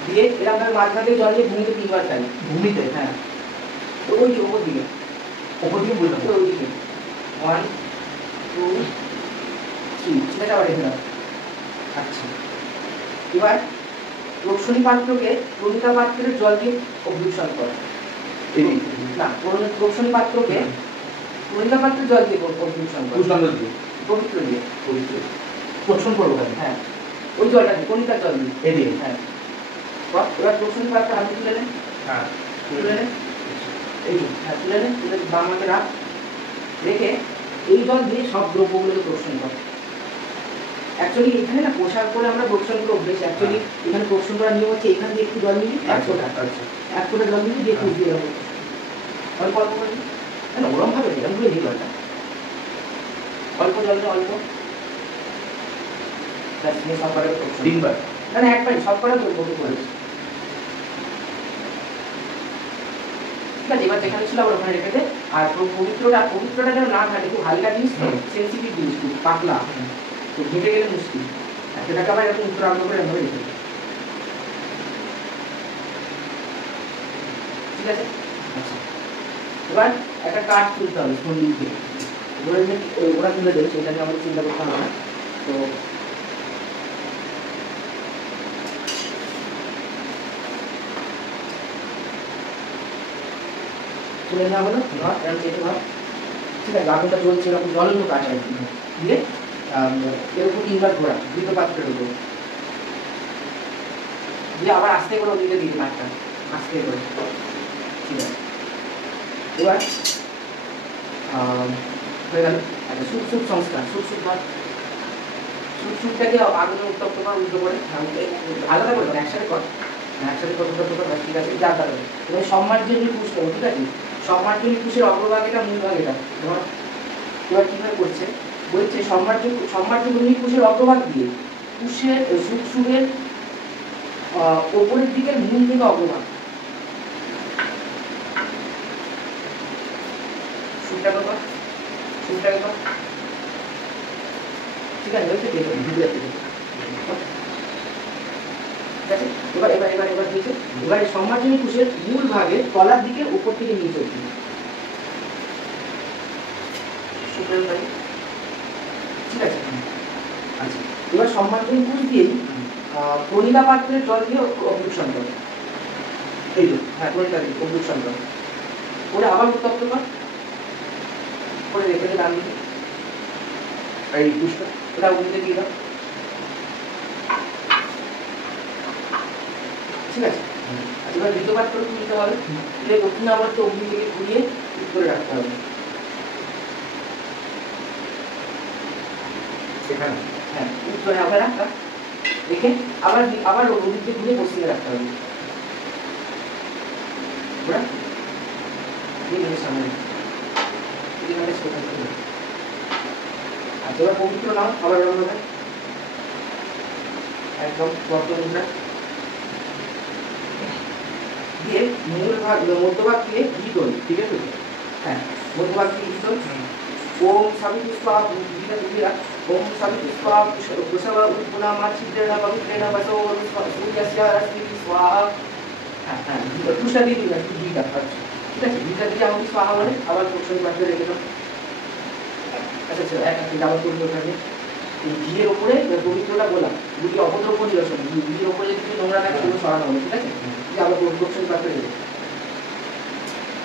দিয়ে এরকম ভাবে মাঝখান থেকে জল দিয়ে ভূমিতে 3 বার টানি। ভূমিতে? হ্যাঁ, তো ওই যে ওপর দিকে বললাম ওই দিকে 1 2 3, ঠিক আছে, আবার এখানে। আচ্ছা, এবার রোশনী পাত্রকে প্রণিতা পাত্রের জল দিয়ে অভিষেক করা। না, রোশনী পাত্রকে প্রণিতা পাত্রের জল দিয়ে অভিষেক করা, পবিত্র দিয়ে প্রশ্ন করবো। হ্যাঁ, ওই জলটা দিয়ে প্রণিতার জল দিয়ে এদিকে? হ্যাঁ। এবার রোশনী পাত্র হাতে তুলে নেন, হ্যাঁ তুলে নেন, এই যে হ্যাঁ তুলে নেন, তুলে বাম হাতে রাখ, রেখে এই জল দিয়ে সব দ্রব্যগুলোকে প্রশ্ন কর। অ্যাকচুয়ালি এখানে না পোশাক করে আমরা প্রশ্ন করে অভ্যেস, অ্যাকচুয়ালি এখানে প্রশ্ন করার নিয়ম হচ্ছে এখান দিয়ে একটু জল নিবি, 1 ফোঁটা, 1 ফোঁটা জল নিবি দিয়ে খুঁজে দেবো অল্প অল্প করে, না ওরম ভাবে এরকম করে নিই জলটা, অল্প জল নিয়ে অল্প, ব্যাস নিয়ে সব কটাকে প্রশ্ন 3 বার? না না একবারই সব কটা করবো করে। ঠিক আছে, এবার যেখানে ছিল আবার ওখানে রেখে দে। আর পবিত্রটা যেন না থাকে, খুব হালকা জিনিস, সেন্সিটিভ জিনিস, খুব পাতলা, তো ঘেটে গেলে মুশকিল। সেটাকে আবার এরকম উত্তর আগ্রহ করে এভাবে রেখে দে। ঠিক আছে, আচ্ছা এবার একটা কাঠ তুলতে হবে মন্দির থেকে, ওরা তুলে দেবে, সেটা নিয়ে আমাদের চিন্তা করতে হবে না। তো তুলে নেওয়া হলো, ধর এরকম চেপে ধর, ঠিক আছে, আগুনটা জ্বলছে, এরকম জ্বলন্ত কাঠ আর কি, দিয়ে এর উপর 3 বার ঘোরা দুটো পাত্রের উপর দিয়ে, আবার আস্তে করে ওদিকে দিকে কাঠটা আস্তে করে, ঠিক আছে। এবার হয়ে গেল একটা সুপ সংস্কার, সুপটাকে আগুনে উত্তপ্ত করা, উল্টো করে আলাদা করে একসাথে কর, একসাথে কত কত কর, ঠিক আছে, যার দ্বারা এবার সম্মার্জনী পুষ করবো, ঠিক আছে। সম্মার্জনী পুষের অগ্রভাগ এটা, মূল ভাগ এটা, তোমার এবার কিভাবে করছে বলছে, সম্মার্জনী পুষের অগ্রভাগ দিয়ে পুষের সুরের ওপরের দিকের মূল থেকে অগ্রভাগ, সুরটাকে কর, ঠিক আছে, হয়েছে, ঠিক আছে। এবার এবার এবার এবার হয়েছে, এবার এই সম্মার্জনী পুষের মূল ভাগে তলার দিকে উপর থেকে নিচে অবধি, ঠিক আছে। আচ্ছা, এবার সম্মার্জনী পুষ দিয়েই প্রণিতা পাত্রের জল দিয়ে অভ্যুষণ করে, এই তো হ্যাঁ প্রণিতা দিয়ে অভ্যুষণ করে আবার উত্তপ্ত কর, করে রেখে দে ডান দিকে, এই পুষ্পটা এটা উল্টে দিয়ে দাও, ঠিক আছে। এবার দ্বিতীয় পাত্র তুলতে হবে, তুলে দক্ষিণ আবার তো অগ্নি থেকে ঘুরিয়ে উত্তরে রাখতে হবে, এখানে হ্যাঁ উত্তরে আবার রাখা, রেখে আবার ওদিকে ঘুরিয়ে পশ্চিমে রাখতে হবে, বুঝা সামনে আচ্ছা। এবার পবিত্র নাও আবার এরকম হবে, একদম বর্তমানটা দিয়ে মধ্যভাগ দিয়ে ঘি দই, ঠিক আছে, হ্যাঁ মধ্যভাগ দিয়ে ঘি দই, ওম সাবিতুস্বা ঘিটা দুইরা, ওম সাবিতুস্বা কুশবা উৎপুনামা ছিদ্রেণা পবিত্রেণা বসো সূর্যস্য রশ্মিঃ স্বাহা, হ্যাঁ হ্যাঁ কুশা দিয়ে দিবা ঘিটা, আচ্ছা ঠিক আছে, ঘিটা দিয়ে আমাকে স্বাহা বলে, আবার প্রশ্ন বাড়তে রেখে দাও। আচ্ছা আচ্ছা, একটা ডাবল করবো ওখানে, এই ঘিয়ের ওপরে পবিত্রটা বললাম, গুলি অপদ্রব্য নিরসন, ঘিয়ের ওপরে যদি নোংরা থাকে সেগুলো সরানো হবে, ঠিক আছে, আবার প্রশ্ন বাড়তে রেখে।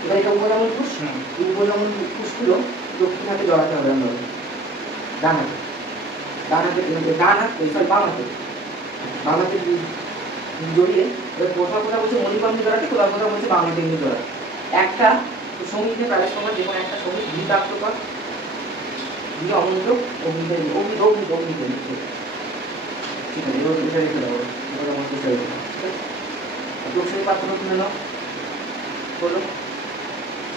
এবার এটা উপজামন পুষ, এই উপজামন পুষগুলো দক্ষিণ হাতে জড়াতে হবে, আমরা ডান হাতে, বাম হাতে জড়িয়ে, এবার কোথাও কোথাও বলছে মণিকর্মে জড়াতে, কোথাও কোথাও বলছে বাম হাতে নিয়ে জড়াতে। একটা সঙ্গীতে প্রায় সময় যে কোনো একটা সঙ্গীত ঘি প্রাপ্ত কর, ঘি অমন্ত্র অগ্নিতে ঠিক আছে, এবার এটা রেখে দেবো, এবার আমার ঠিক আছে। পাত্র তুলে নাও, বলো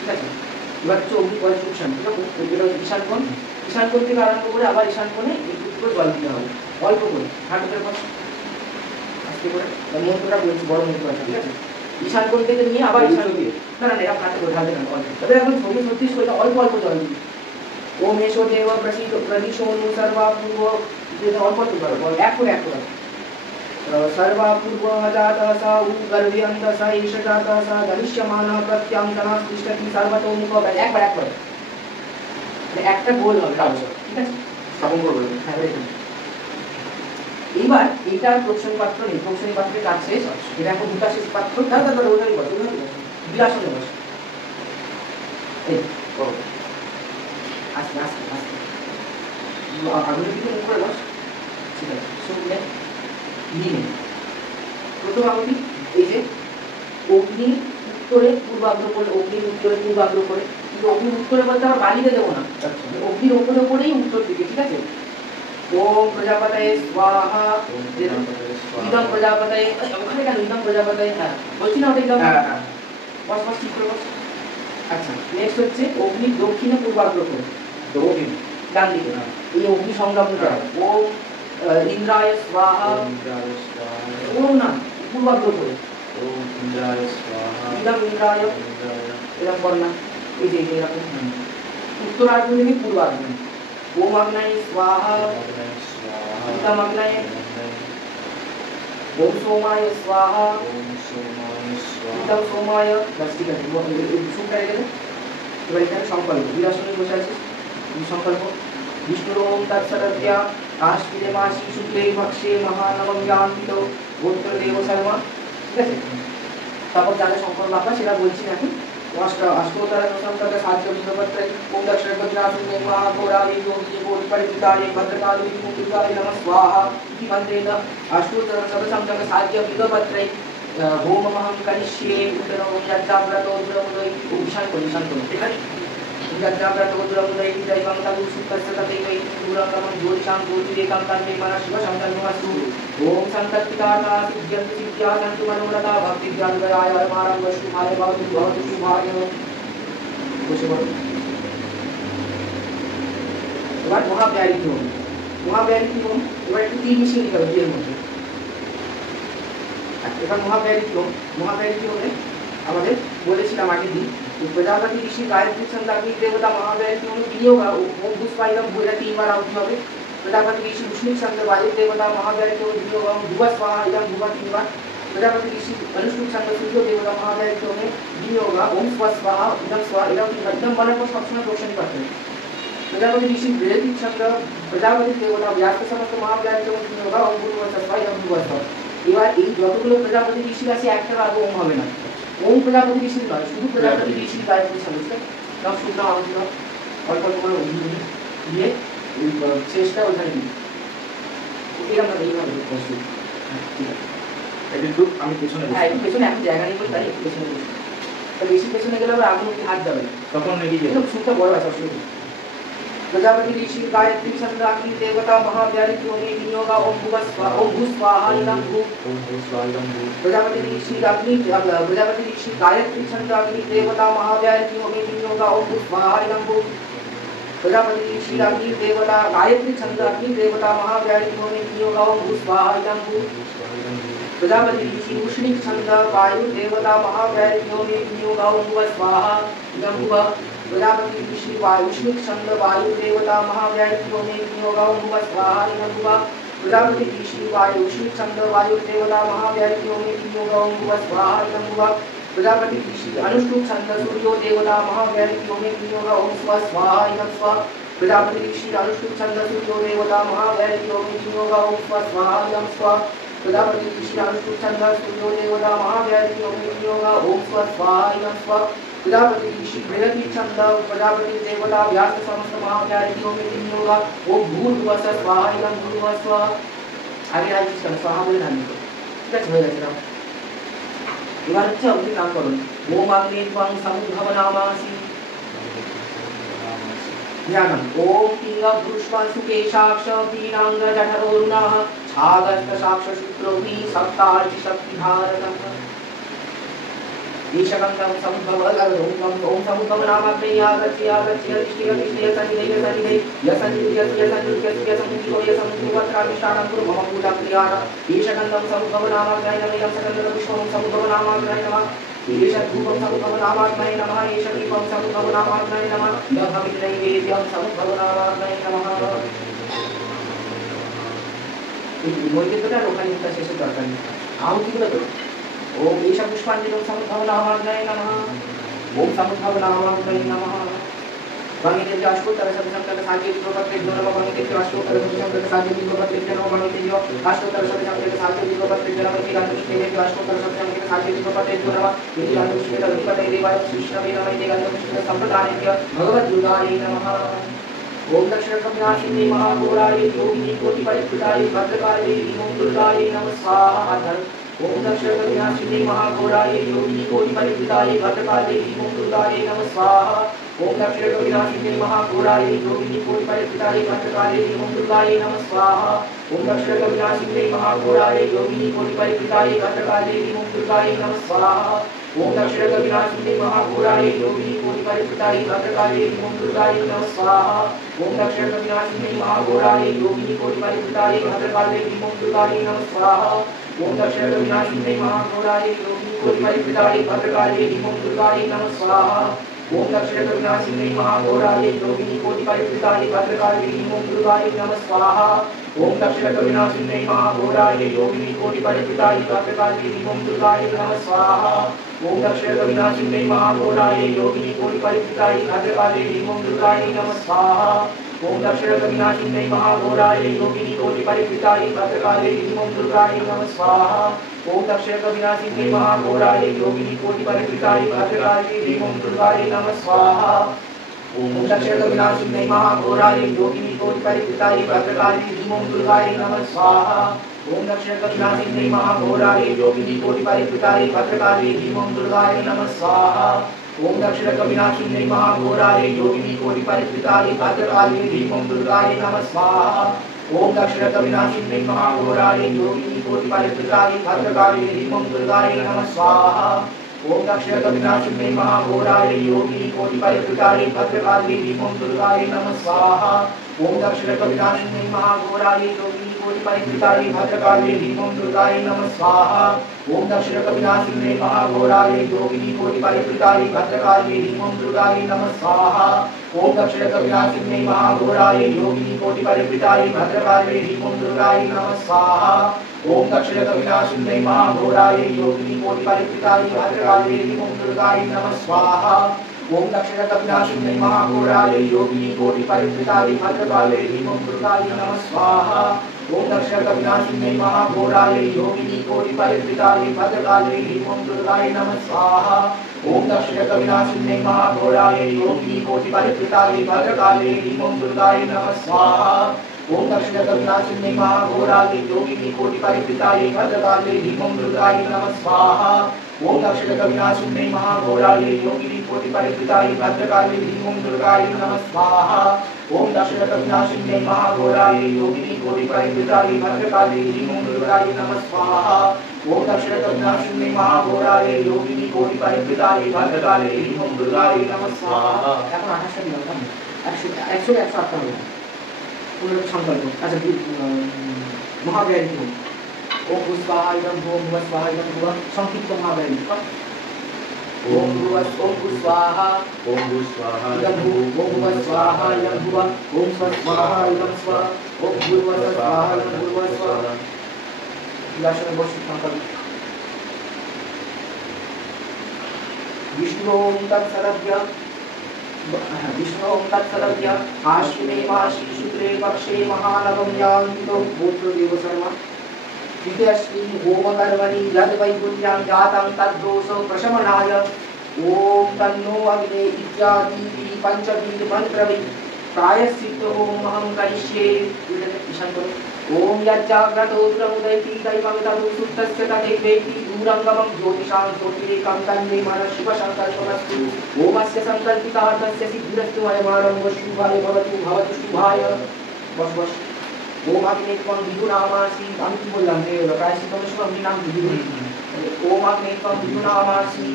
ঠিক আছে। এবার হচ্ছে অগ্নি পরে সুকশান, ঠিক আছে, এটা হচ্ছে ঈশান কোণ। ঈশান কোণ থেকে আরম্ভ করে আবার ঈশান কোণে একটু করে জল দিতে হবে, অল্প করে, হাঁটুটার পর আস্তে করে মন্ত্রটা বলছি, বড় মন্ত্র আছে, ঠিক আছে। ঈশান কোণ থেকে নিয়ে আবার ঈশান দিয়ে, না না এটা হাতে করে ঢালতে না, অল্প। তবে এখন ছবি 36 করে অল্প অল্প জল দিবি। ওম এষো দেব প্রসিদ্ধ প্রদিশোনু সর্বা পূর্ব, অল্প অল্প জল, এক করে এক করে। सर्वा पूर्व जाता सा उगर्व्यंत सा ईश जाता सा दलिष्यमाना प्रत्यांतना तिष्ठति सर्वतोमुख, एक बार একটা গোল হবে রাউন্ড, ঠিক আছে, স্থাপন করবে। হ্যাঁ এরকম। এইবার এটা প্রশ্ন পাত্র নেই, প্রশ্ন পাত্রের কাজ শেষ, এটা এখন বিকাশের পাত্র, তার ওখানে বসে বিলাসনে বসে এই আস্তে আস্তে আস্তে আগুনের দিকে মুখ করে বস, ঠিক আছে। শুনলে নিয়ে প্রথম আগুনটি এই যে অগ্নি উত্তরে পূর্বাগ্র করে, অগ্নির উত্তরে পূর্বাগ্র করে, কিন্তু অগ্নির উত্তরে বলতে আমরা বালিতে দেবো না, অগ্নির ওপরে ওপরেই উত্তর দিকে, ঠিক আছে। ওম প্রজাপতয়ে স্বাহা, ইদম প্রজাপতয়ে, ওখানে কেন ইদম প্রজাপতয়ে, হ্যাঁ বলছি না ওটা ইদম, বস বস ঠিক করে বস। আচ্ছা নেক্সট হচ্ছে অগ্নি দক্ষিণে পূর্বাগ্র করে, দক্ষিণ ডান দিকে, এই অগ্নি সংলগ্ন ওম ইন্দ্রায় স্বাহা, ওম না পূর্বাগ্র করে, ওম ইন্দ্রায় স্বাহা, ইদম ইন্দ্রায়, এরকম কর না, এই যে এরকম উত্তরাগ্র থেকে পূর্বাগ্র, ওম অগ্নয়ে স্বাহা, ইদম অগ্নয়ে, ওম সোমায় স্বাহা, ইদম সোমায়, বাস ঠিক আছে। শুরু করে গেলে এবার এখানে সংকল্প, বিরাসনে বসে আছিস, সংকল্প বিষ্ণুর ওম তৎসদব্যা আশ্বিনে মাসি শুক্লে ভক্ষে মহানবম যান্তিত গোত্র দেব শর্মা, ঠিক আছে। তারপর যারা সংকল্প আপনার সেটা বলছি এখন। अष्टोत्तर संस्कृत साध्य विभवत्रै ओम दक्षिण बद्रासुने महाघोराले योगिने परिपिताले भद्रकाले विमुक्तिकाले नमः स्वाहा इति मन्त्रेण अष्टोत्तर संस्कृत साध्य विभवत्रै होममहं करिष्ये उत्तरं यज्ञाव्रतो दुरमुदय ईशान को ठीक है। यज्ञाव्रतो दुरमुदय दैवं तदु सुखस्य तथैवै दूरक्रमं ज्योतिषां ज्योतिरेकां तन्मे मनः शिव शङ्करमस्तु। ओम संतत्पिताता सिद्ध्यन्तु सिद्ध्या सन्तु मनोरथा भक्तिज्ञानदयाय परमारं शुभाय भवतु भवतु शुभाय। বসে পড়ো। এবার মহাব্যারিত হোম, মহাব্যারিত হোম এবার একটু তীর মিশিয়ে নিতে হবে বিয়ের মধ্যে। এবার মহাব্যারিত হোমে আমাদের বলেছিলাম আগের দিন প্রজাপতি ঋষি গায়ত্রী ছন্দাগ্নি দেবতা মহাব্যারিত হোমে বিনিয়োগ ওম পুষ্পাইদম ভূরা 3 বার আহুতি হবে। प्रजापति ऋषि उष्णिक छंद वायु देवता महाव्याय के विनियोग भुवा स्वाहा इदम भुवा 3 बार। प्रजापति ऋषि अनुष्ठुप छंद सूर्य देवता महाव्याय के में विनियोग ओम स्वाहा इदम स्वाहा इदम 3 बार। इदम बना को सब समय क्वेश्चन करते हैं। प्रजापति ऋषि वैदिक छंद प्रजापति देवता व्यास के समस्त महाव्याय के विनियोग ओम भुवा स्वाहा इदम भुवा स्वाहा। এবার এই যতগুলো প্রজাপতি ঋষি আছে একটা আগে ওম হবে না, ওম প্রজাপতি ঋষি নয়, শুধু প্রজাপতি ঋষি গায়ত্রী ছন্দ নাম শুনলাম আমাদের অল্প অল্প করে দিয়ে চেষ্টা ওখানে এরকম না এইভাবে প্রস্তুত, ঠিক আছে। কিন্তু আমি পেছনে হ্যাঁ একটু পেছনে এখন জায়গা নেই বলে তাই একটু পেছনে বসে, তো বেশি পেছনে গেলে আবার আগুন হাত যাবে তখন এগিয়ে কিন্তু শুনতে বড় আছে অসুবিধা। प्रजापति ऋषि गायत्री छंद अग्नि देवता महाव्याय की में विनियोग ओम भू स्वाहा इदम भू। प्रजापति ऋषि अग्नि प्रजापति ऋषि गायत्री छंद अग्नि देवता महाव्याय की में विनियोग ओम भू स्वाहा इदम भू। प्रजापति ऋषि अग्नि देवता गायत्री छंद अग्नि देवता महाव्याय की में विनियोग ओम भू स्वाहा इदम भू। प्रजापति ऋषि उष्णिक छंद वायु देवता महाव्याय की में विनियोग ओम भू स्वाहा इदम भू। प्रजापति ऋषि उष्णिक छंद वायु देवता महाव्याय की में विनियोग ओम भू स्वाहा इदम भू। प्रजापति ऋषि वायु उष्णिक छंद वायु देवता महाव्याय की में विनियोग ओम भू स्वाहा इदम भू। प्रजापति ऋषि अनुष्ठुप छंद सूर्यो देवता महाव्याय की में विनियोग ओम स्वाहा इदम स्वाहा। प्रजापति ऋषि अनुष्ठुप छंद सूर्यो देवता महाव्याय की में विनियोग ओम स्वाहा इदम स्वाहा। प्रजापति ऋषि अनुष्ठुप छंद सूर्यो देवता महाव्याय की में विनियोग ओम स्वाहा इदम स्वाहा। प्रजापति ऋषि बृहति छंद प्रजापति देवता व्यास समस्त महाव्याय की में विनियोग ओम भूर्भुवः स्वाहा इदम भूर्भुवः स्वाहा। आगे आगे चल स्वाहा बोले नाम को ঠিক আছে হয়ে গেছে। এবার হচ্ছে অগ্নি নামকরণ। ওম অগ্নি ত্বং সমুদ্ভব নামাসি ध्यानम ओम पिंग पुष्प सुकेशाक्ष पीनांग जठरोरुणः छागस्त साक्ष शुक्रोहि सप्तार्चि शक्ति धारणः। ईशगंधं समुद्भवः ओम समुद्भव नामाग्ने यागच्छ यागच्छ यष्टि यष्टि यसन्निधे यसन्निधे यसन्निधे यसन्निधे यसन्निधो यसन्निधोत्राभिष्टानं कुरु मम पूजा क्रियाः ईशगंधं समुद्भव नामाग्ने नमः सकलं विष्णुं समुद्भव नामाग्ने नमः ईशधूपं समुद्भव नामाग्ने नमः ईशदीपं समुद्भव नामाग्ने नमः नभविनैवेद्यं समुद्भव नामाग्ने नमः নৈবেদ্যটা ওখানে শেষের দরকার নেই আহুতিগুলো তো ওম ঈশা পুষ্পাঞ্জলি সमुद्भव नामाग्ने नमः ओम समुद्भव नामाग्ने नमः भंगिते अष्टोत्तर शतशंकर साध्य विप्रोपत्रे नमः भंगिते अष्टोत्तर शतशंकर साध्य विप्रोपत्रे नमः भंगिते अष्टोत्तर शतशंकर साध्य विप्रोपत्रे नमः इति गान्धुष्टे अष्टोत्तर शतशंकर साध्य विप्रोपत्रे नमः इति गान्धुष्टे अधिपते देवाय कृष्णवे नमः इति गान्धुष्टे संप्रदायस्य भगवद्गुरुदाय नमः ओम दक्षिणकमलाशिनी महाघोराय योगिनी कोटिपरिकृताय भद्रकाय ओम दुर्गाय नमः स्वाहा ओम दक्षिणकमलाशिनी महाघोराय योगिनी कोटिपरिकृताय भद्रकाय ओम दुर्गाय नमः स्वाहा ओम दक्षिणकमलाशिनी महाघोराय योगिनी कोटिपरिकृताय भद्रकाय ओम दुर्गाय नमः स्वाहा ओम दक्षिणकमलाशिनी महाघोराय योगिनी कोटिपरिकृताय भद्रकाय ओम दुर्गाय नमः स्वाहा ओम दक्षिणकमलाशिनी महाघोराय योगिनी कोटिपरिकृताय भद्रकाय ओम दुर्गाय नमः स्वाहा ओम दक्षिणकमलाशिनी महाघोराय योगिनी कोटिपरिकृताय भद्रकाय ओम दुर्गाय नमः स्वाहा ओम दक्षिणकमलाशिनी महाघोराय योगिनी कोटिपरिकृताय भद्रकाय ओम दुर्गाय नमः स्वाहा ओम दक्षिणकमलाशिनी महाघोराय योगिनी कोटिपरिकृताय भद्रकाय ओम दुर्गाय नमः स्वाहा ओम दक्षिणकमलाशिनी महाघोराय योगिनी कोटिपरिकृताय भद्रकाय ओम दुर्गाय नमः स्वाहा ओम दक्षिणकमलाशिनी महाघोराय योगिनी कोटिपरिकृताय भद्रकाय ओम दुर्गाय नमः स्वाहा ओम दक्षिणकमलाशिनी महाघोराय योगिनी कोटिपरिकृताय भद्रकाय ओम दुर्गाय नमः स्वाहा ओम दक्षिणकमलाशिनी महाघोराय योगिनी कोटिपरिकृताय भद्रकाय ओम दुर्गाय नमः स्वाहा ओम दक्षिणकमलाशिनी महाघोराय योगिनी कोटिपरिकृताय भद्रकाय ओम दुर्गाय नमः स्वाहा ओम दक्षिणकमलाशिनी महाघोराय योगिनी कोटिपरिकृताय भद्रकाय ओम दुर्गाय नमः स्वाहा ओम दक्षिणकमलाशिनी महाघोराय योगिनी कोटिपरिकृताय भद्रकाय ओम दुर्गाय नमः स्वाहा ओम दक्षिणकमलाशिनी महाघोराय योगिनी कोटिपरिकृताय भद्रकाय ओम दुर्गाय नमः स्वाहा ओम दक्षिणकमलाशिनी महाघोराय योगिनी कोटिपरिकृताय भद्रकाय ओम दुर्गाय नमः स्वाहा ओम दक्षिणकमलाशिनी महाघोराय योगिनी कोटिपरिकृताय भद्रकाय ओम दुर्गाय नमः स्वाहा ओम दक्षिणकमलाशिनी महाघोराय योगिनी कोटिपरिकृताय भद्रकाय ओम दुर्गाय नमः स्वाहा ओम दक्षिणकमलाशिनी महाघोराय योगिनी कोटिपरिकृताय भद्रकाय ओम दुर्गाय नमः स्वाहा ओम दक्षिणकमलाशिनी महाघोराय योगिनी कोटिपरिकृताय भद्रकाय ओम दुर्गाय नमः स्वाहा ओम दक्षिणकमलाशिनी महाघोराय योगिनी कोटिपरिकृताय भद्रकाय ओम दुर्गाय नमः स्वाहा ओम दक्षिणकमलाशिनी महाघोराय योगिनी कोटिपरिकृताय भद्रकाय ओम दुर्गाय नमः स्वाहा ओम दक्षिणकमलाशिनी महाघोराय योगिनी कोटिपरिकृताय भद्रकाय ओम दुर्गाय नमः स्वाहा ओम दक्षिणकमलाशिनी महाघोराय योगिनी कोटिपरिकृताय भद्रकाय ओम दुर्गाय नमः स्वाहा ओम दक्षिणकमलाशिनी महाघोराय योगिनी कोटिपरिकृताय भद्रकाय ओम दुर्गाय नमः स्वाहा ओम दक्षिणकमलाशिनी महाघोराय योगिनी कोटिपरिकृताय भद्रकाय ओम दुर्गाय नमः स्वाहा ओम दक्षिणकमलाशिनी महाघोराय योगिनी कोटिपरिकृताय भद्रकाय ओम दुर्गाय नमः स्वाहा এখন 28 দিন হবে 100 108 হবে পুরো সংকল্প আচ্ছা মহাব্যাধি ओम भूस्वाहा इदं ओम भूस्वाहा इदं भूः संक्षिप्त महाब्याधि ओम भूस्वाहा इदं भूः ओम भूस्वाहा इदं भूः ओम स्वस्वाहा इदं स्व ओम भूर्भुवस्वाहा इदं भूर्भुवस्व लक्षण बसि संकल्प विष्णु तत्सदभ्य आश्विने मासी शुक्ले पक्षे महानवम यान्तो गोत्र देव शर्मा तृतीयश्री होमकर्मणि यद्वैकुण्ठ्यां जातं तद्दोष प्रशमनाय ओम तन्नो अग्ने इत्यादि पंचविध मंत्रवै प्रायश्चित्तो होमहं करिष्ये ओम यज्जाग्रतो प्रमुदयति दैवं तदु सुप्तस्य तदेवेति दूरंगमं ज्योतिषां ज्योतिरेकं तन्मे मनः शिवसंकल्पमस्तु ओमस्य संकल्पितार्थस्य सिद्धिरस्तु अयमारम्भो शुभाय भवतु शुभाय बस ओम अग्ने त्वं विदुनामासि আমি কি বললাম যে প্রায়শ্চিত্ত সময় নাম বিদু ओम अग्ने त्वं विदुनामासि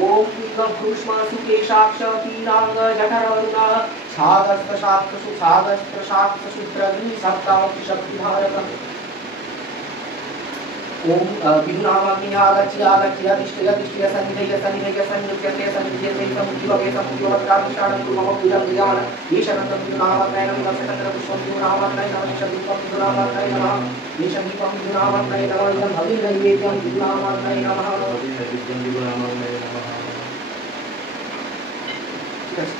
ओम पिंगम भूष्मासु केशाक्ष पीनांग जठरवरुणा छागस्त्र शाक्त शुद्रग्नि सप्तावति शक्ति भारत ओम विदुनामाग्नि आगच्छ तिष्ठय सन्निधय समुद्यवग्रामिष्टानं मम पूजं विधान ईशनं विदुनामाग्नयनं लक्षचन्द्र पुष्पं विदुनामाग्नयनं ईशदीपं विदुनामाग्नय नमः ईशदीपं विदुनामाग्नय नमः इदं भगिर्नैवेद्यं विदुनामाग्नय नमः। ঠিক আছে,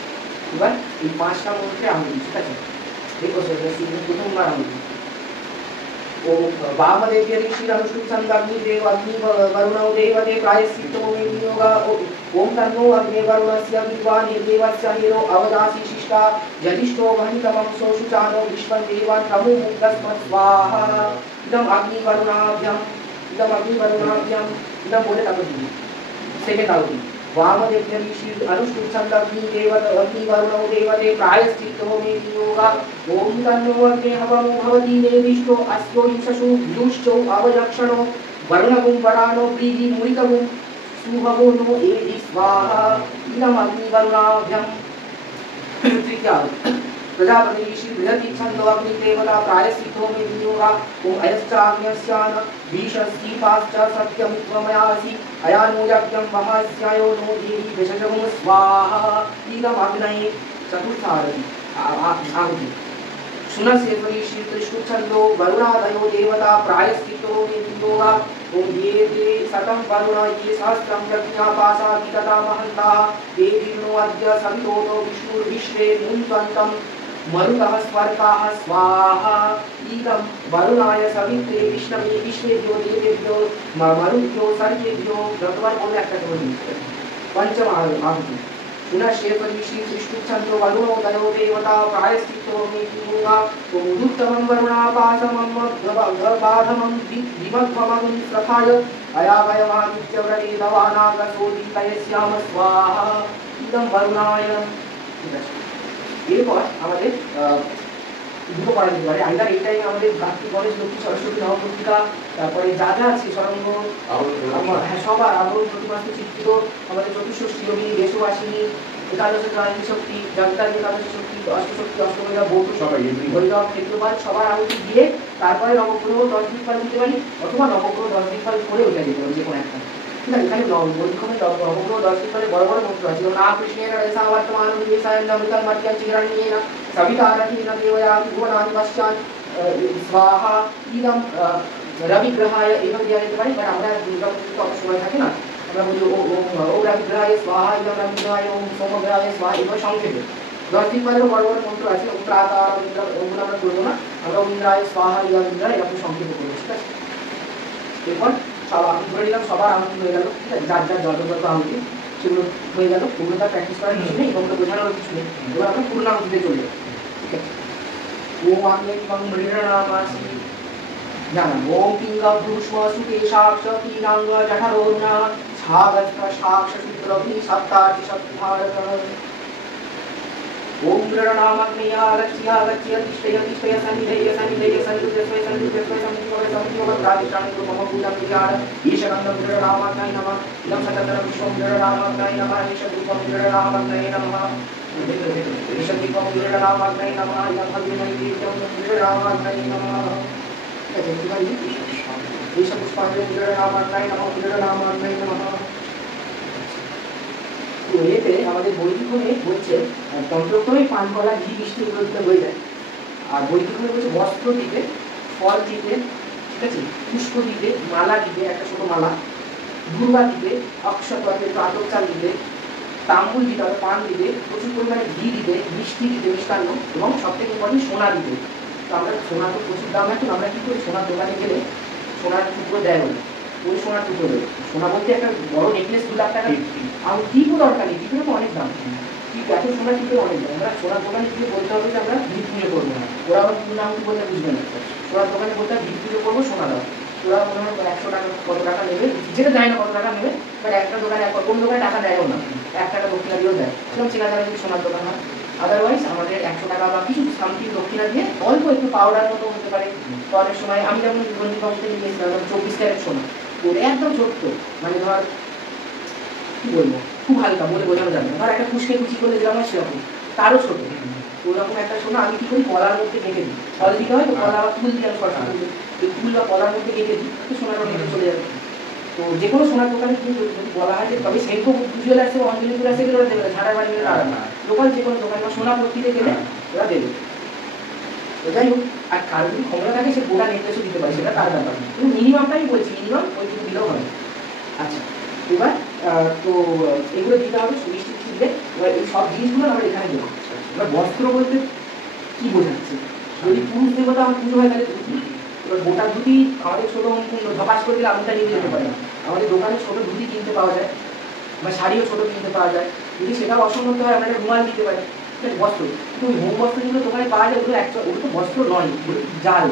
এবার এই পাঁচটা মন্ত্রে আহুতি, ঠিক আছে, দেখো প্রথমবার আহুতি। ओम वामदेव्य ऋषिरनुष्टुप संदग्नि देव अग्नि वरुणौ देवते प्रायश्चित्तो मे वियोगा ओम तन्नो अग्ने वरुणस्य विद्वान् निर्देवस्य हिरो अवदासी शिष्टा यदिष्टो वहितमं सोषुचानो विश्वं देवान् प्रभु मुक्तस्मत् स्वाहा इदम् अग्नि वरुणाभ्यम् इदं बोले तपति सेकेंड आहुति वामदेव्य ऋषि अनुष्टुप संदग्नि देवत अग्नि वरुणौ देवते प्रायश्चित्तो मे वियोगा ओम तन्नो अग्ने हवमो भवति देविष्टो अस्यो यशसु युश्चो अवलक्षणो वरुणगुं वराणो व्रीहि मुरितगुं सुहवो नो एहि स्वाहा इदम् अग्नि वरुणाभ्यम् तृतीया प्रजापति ऋषि बृहति छन्दो अग्नि देवता प्रायश्चित्तो मे वियोगा ओम अयश्चाग्न्यस्यान भीषस्तीपाश्च सत्यमित्वमयासि अयानो यज्ञं महास्यायो नो देहि विशजगुं स्वाहा इदम् अग्नये चतुर्थारति आहुति सुनस्य ऋषि त्रिष्णुछन्दो वरुणादयो देवता प्रायश्चित्तो मे वियोगा ओम ये ते शतं वरुणा ये सहस्रं यज्ञापासा वितता महन्ता ते दिनो अद्य सवितोतो विष्णुर्विश्वे मुञ्चन्तं मरुतः स्वर्गाः स्वाहा इदं वरुणाय सवित्रे विष्णवे विश्वेभ्यो देवेभ्यो मरुभ्यो सर्वेभ्यो भगवान बोले একটা করে पंचम आहुति पुनश्चेत ऋषि विष्णुछन्दो वरुणोदयो देवता प्रायश्चित्तो मे वियोगा ओम उदुत्तमं वरुणापासमं गर्भाधमं विमग्ममं प्रथाय अयावयमादित्यव्रते दवानागसोदितयस्याम स्वाहा इदं वरुणाय। এরপর আমাদের দুটো পড়া যেতে পারে আইদার এই টাইমে আমাদের ভক্তি কলেজ লক্ষ্মী সরস্বতী নবপত্রিকা তারপরে যা যা আছে সরঙ্গ হ্যাঁ সবার আবরণ প্রতিমাস্ত চিত্রিত আমাদের চতুর্ষষ্ঠী যোগিনী দেশবাসিনী একাদশ ক্রান্তি শক্তি জগতার একাদশ শক্তি অষ্টশক্তি অষ্টমেধা বৌদ্ধ ভৈরব ক্ষেত্রপাল সবার আহুতি দিয়ে তারপরে নবগ্রহ 10 দিন পাল দিতে পারি অথবা নবগ্রহ 10 দিন পাল করে ওঠা যেতে পারে যে কোনো একটা। ঠিক আছে, এখানে বৈক্ষমে নবগ্রহ 10 দিন পালে বড় বড় মন্ত্র আছে যেমন না কৃষ্ণের রেসা বর্তমান নিবেশায় নমৃতম মর্ত্যং চিরণ্যেন সবিতারথেন দেবয়ামি ভুবনানি পশ্চাৎ स्वाहा इदं रविग्रहाय एवं दिया যেতে পারে। বাট আমরা দুর্গা পুজোতে অত সময় থাকে না, আমরা বলি ওম রবিগ্রহায় स्वाहा इदं रविग्रहाय ओम सोमग्रहाय स्वाहा এভাবে সংক্ষেপে 10 দিন পরেও বড় বড় মন্ত্র আছে ওম প্রাতঃ ওগুলো আমরা করবো না, আমরা ওম ইন্দ্রায় स्वाहा ইদং ইন্দ্রায় এরকম সংক্ষেপে করবো। ঠিক আছে, এরপর সব আমি ধরে নিলাম সবার আহুতি হয়ে গেল। ঠিক আছে, যার যার যত আহুতি সেগুলো হয়ে গেল, ওগুলো তার প্র্যাকটিস করার কিছু নেই এবং বোঝানোর কিছু নেই। এবার আমরা পূর্ণাহুতিতে চলে যাব। ঠিক আছে, ओम अग्ने त्वं मृडनामासि ज्ञानम् ओम पिंगम भूष्मासु केशाक्ष पीनांग जठरोरुणा छागस्त्र शुद्रग्नि सप्ताति शक्ति भारत ओम मृडनामग्ने आगच्छ तिष्ठय सन्निधय समितिवग्रामिष्टानं मम पूजं विधान ईशगन्धं मृडनामग्नये नमः इदं सततं विश्वं मृडनामग्नये नमः ईशदीपं मृडनामग्नये नमः ईशदीपं मृडनामग्नये नमः इदं भगिर्नैवेद्यं मृडनामग्नये नमः। ईशपुष्पाञ्जलिं मृडनामग्नये नमः मृडनामग्नये नमः। তো এতে আমাদের বৈদিকমে বলছে তন্ত্রক্রমে পান কলা ঘি মিষ্টি এগুলো দিতে হয়ে যায়, আর বৈদিকমে বলছে বস্ত্র দিতে, ফল দিতে, ঠিক আছে, পুষ্প দিতে, মালা দিতে, একটা ছোটো মালা, দুর্বা দিতে, অক্ষতকে আতপ চাল দিতে, তাম্বুল দিতে হবে, পান দিতে, প্রচুর পরিমাণে ঘি দিতে, মিষ্টি দিতে, মিষ্টান্ন, এবং সব থেকে ইম্পর্টেন্ট সোনা দিতে। তো আমরা সোনা তো প্রচুর দাম এখন আমরা কী করি, সোনার দোকানে গেলে সোনার টুকরো দেয় বলে ওই সোনার টুকরো দেবে। সোনা বলতে একটা বড় নেকলেস 2 লাখ টাকা, আর টিপও দরকার নেই, টিপের তো অনেক দাম, টিপ এত সোনা টিপে অনেক দাম। আমরা সোনার দোকানে গিয়ে বলতে হবে যে আমরা ভিত পুজো করবো না, ওরা আবার পূর্ণাহুতি বলতে বুঝবে না। সোনার দোকানে বলতে ভিত পুজো করবো সোনা দাও, ওরা মনে হয় 100 টাকা কত টাকা নেবে, যেটা দেয় না কত টাকা নেবে, বাট একটা দোকানে কোন দোকানে টাকা দেয়ও না, 1 টাকা দক্ষিণা দিয়েও দেয়, সেরকম চেনা যাবে যদি সোনার দোকান হয়। আদারওয়াইজ আমাদের 100 টাকা বা কিছু সামথিং দক্ষিণা দিয়ে অল্প একটু পাউডার মতো হতে পারে। তো অনেক সময় আমি যেমন গঞ্জিবাবুতে নিয়েছিলাম 24 ক্যারেট সোনা, করে একদম ছোট্ট, মানে ধর কি বলবো, খুব হালকা বলে বোঝানো যাবে না, ধর একটা ফুসকে কুচি করলে যেরকম হয় সেরকম, তারও ছোট। ওরকম একটা সোনা আমি কি করি, কলার মধ্যে গেঁথে দিই, ফল দিতে হয় তো কলা বা ফুল দিয়ে আমি সরষে ফুল দিই, এই ফুল বা কলার মধ্যে গেঁথে দিই, তো সোনাটা মধ্যে চলে যাবে। তো যে কোনো সোনার দোকানে কিন্তু যদি বলা হয় যে তবে সেলফো ভিজুয়াল আসছে, অঞ্জলি ফুল আসছে, ওরা দেবে না, ঝাড়া বাড়ি গেলে তারা না, লোকাল যে কোনো দোকান বা সোনা পত্রিতে গেলে ওরা দেবে। তো যাই হোক, আর কার যদি ক্ষমতা থাকে সে গোটা নির্দেশও দিতে পারে, সেটা তার ব্যাপার, কিন্তু মিনিমামটাই বলছি, মিনিমাম ওইটুকু দিলেও হবে। আচ্ছা, এবার তো এগুলো দিতে হবে মিষ্টি দিলে। এবার এই সব জিনিসগুলো আমরা এখানে দেবো। এবার বস্ত্র বলতে কি বোঝাচ্ছে, যদি পুরুষ দেবতা আমার পুজো হয় তাহলে ধুতি। এবার গোটা ধুতি আমাদের ছোটো ধপাস করে দিলে আমটা নিয়ে যেতে পারে না, আমাদের দোকানে ছোটো ধুতি কিনতে পাওয়া যায়, বা শাড়িও ছোটো কিনতে পাওয়া যায়, যদি সেটাও অসম্মত হয় আমরা একটা রুমাল দিতে পারি, ঠিক আছে, বস্ত্র। কিন্তু ওই হোম বস্ত্র যেগুলো দোকানে পাওয়া যায় ওগুলো ওগুলো তো বস্ত্র নয়, জাল,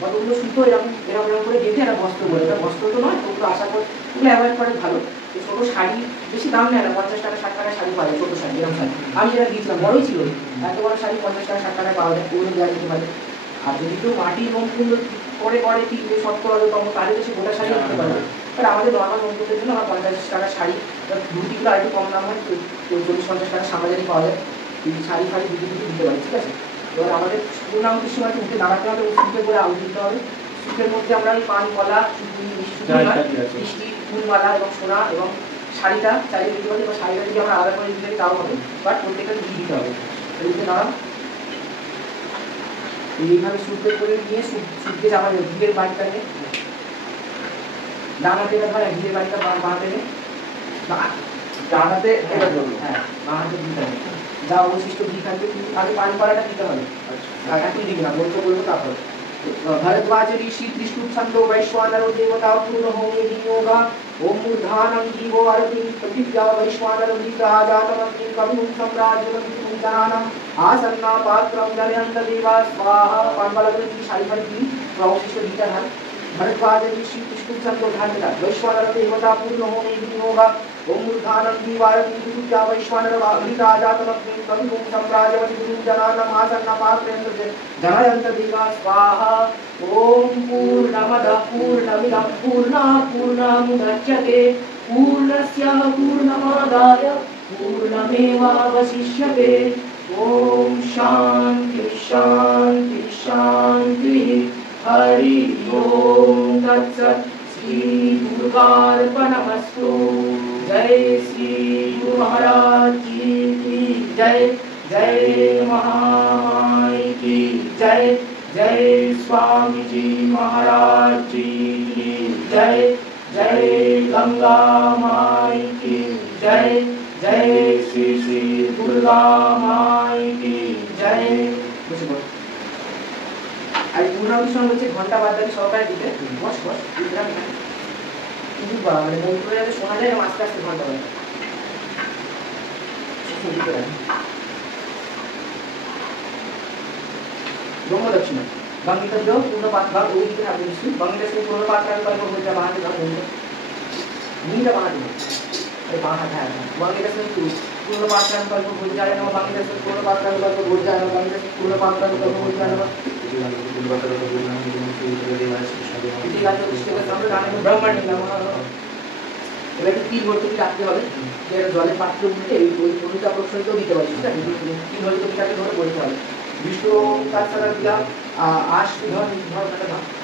বা ওগুলো সুতো এরকম এরকম করে গেঁথে একটা বস্ত্র বলে, ওটা বস্ত্র তো নয়, তো ওগুলো আশা করি ওগুলো অ্যাভয়েড করে ভালো। ছোটো শাড়ি বেশি দাম নেয় না, 50 টাকা 60 টাকায় শাড়ি পাওয়া যায়, ছোটো শাড়ি এরকম শাড়ি আমি যেটা দিয়েছিলাম বড়ই ছিল, এত বড় শাড়ি 50 টাকা 60 টাকায় পাওয়া যায়, ওগুলো দেওয়া যেতে পারে। আর যদি কেউ মাটির রঙগুলো করে করে কিনবে শক্ততম, তাহলে তো সে গোটা শাড়ি দিতে পারবে। এবার আমাদের নর্মাল রঙগুলোর জন্য আমার 50 টাকার শাড়ি, ধুতিগুলো আর একটু কম দাম হয়, 40-50 টাকা সামাজারি পাওয়া যায়, শাড়ি ফাড়ি ধুতি দিতে পারি, ঠিক আছে। এবার আমাদের পূর্ণাঙ্গের সময় উঠে দাঁড়াতে হবে, সুখে করে আউট দিতে হবে। সুখের মধ্যে আমরা ওই পান কলা মিষ্টি ফুলমালা এবং সোনা এবং শাড়িটা চাইলে দিতে পারি, বা শাড়িটা যদি আমরা আলাদা করে দিতে পারি তাও হবে, বাট প্রত্যেকটা দিয়ে দিতে হবে। এদিকে দাঁড়াও, এইভাবে সুখে করে নিয়ে সুখকে জামা ঘিরের বাড়িটা নিয়ে ডান হাতে ধর, ঘিরের বাড়িটা বাঁধতে নিয়ে ডান হাতে, হ্যাঁ বাঁ হাতে দিতে হবে, যা অবশিষ্ট ঘি থাকবে আগে পান কলাটা দিতে হবে, আর একই দিকে না, বলতে বলবো তারপর। भरद्वाज ऋषि त्रिष्टुप छंदो वैश्वानरो देवता पूर्ण होमे वियोगा ओम मूर्धानं जीवो अरतिं प्रतिज्ञा वैश्वानरो विग्रहाजातमग्नि कविं सम्राज्यमतिं जनानां आसन्ना पात्रं जनयन्त देवा स्वाहा। पांबलगन की शाही की प्रवशिष्ट गीता है। भरद्वाज ऋषि त्रिष्टुप छंदो ध्यान वैश्वानरो देवता पूर्ण होमे वियोगा ओम मूर्धानं जीवो अरतिं प्रतिज्ञा वैश्वानरो विग्रहाजातमग्नि कविं सम्राज्यमतिं जनानां आसन्ना पात्रं जनयन्त देवा स्वाहा। ओम पूर्णमदः पूर्णमिदं पूर्णात् पूर्णमुदच्यते पूर्णस्य पूर्णमादाय पूर्णमेवावशिष्यते। ओम शांति शांति शांति। हरि ओम तत्सत्। श्री दुर्गार्पणमस्तु। जय श्री गुरु महाराज जी की जय। जय महामाई की जय। जय स्वामी जी महाराज जी की जय। जय गंगा माई की जय। जय श्री श्री दुर्गा माई की जय। আর পূর্ণাভিষণ হচ্ছে ঘন্টা বাদ্যাদি সহকারে দিতে বস বস দিলাম এখানে, কিন্তু মানে মন্ত্র যাতে শোনা যায় এবং আস্তে আস্তে ঘন্টা বাজে। ব্রহ্মদক্ষিণা বাঙ্গিতব্য পূর্ণপাত্রা ওইদিকে থাকবে নিশ্চয়ই। বাঙ্গিটা পূর্ণপাত্রার কল্প হয়ে বাঁ হাতে ধরো, ভূমিটা বাঁ হাতে, আরে বাঁ হাতে, হ্যাঁ বাঙ্গিটা পূর্ণপাত্রার কল্প হয়ে যায় না, বাঙ্গিটা পূর্ণপাত্রার কল্প হয়ে যায় না, বাঙ্গিটা পূর্ণপাত্রার কল্প হয়ে যায় না। ব্রহ্মাণ্ড এবার একটু তিল ভর্তি রাখতে হবে, যে জলের পাত্র উঠে ওই অনুতা প্রশ্নটাও দিতে পারি, ঠিক আছে। তিল ভর্তিটাকে ধরে বলতে হবে। विष्णु ओंकार सदस्य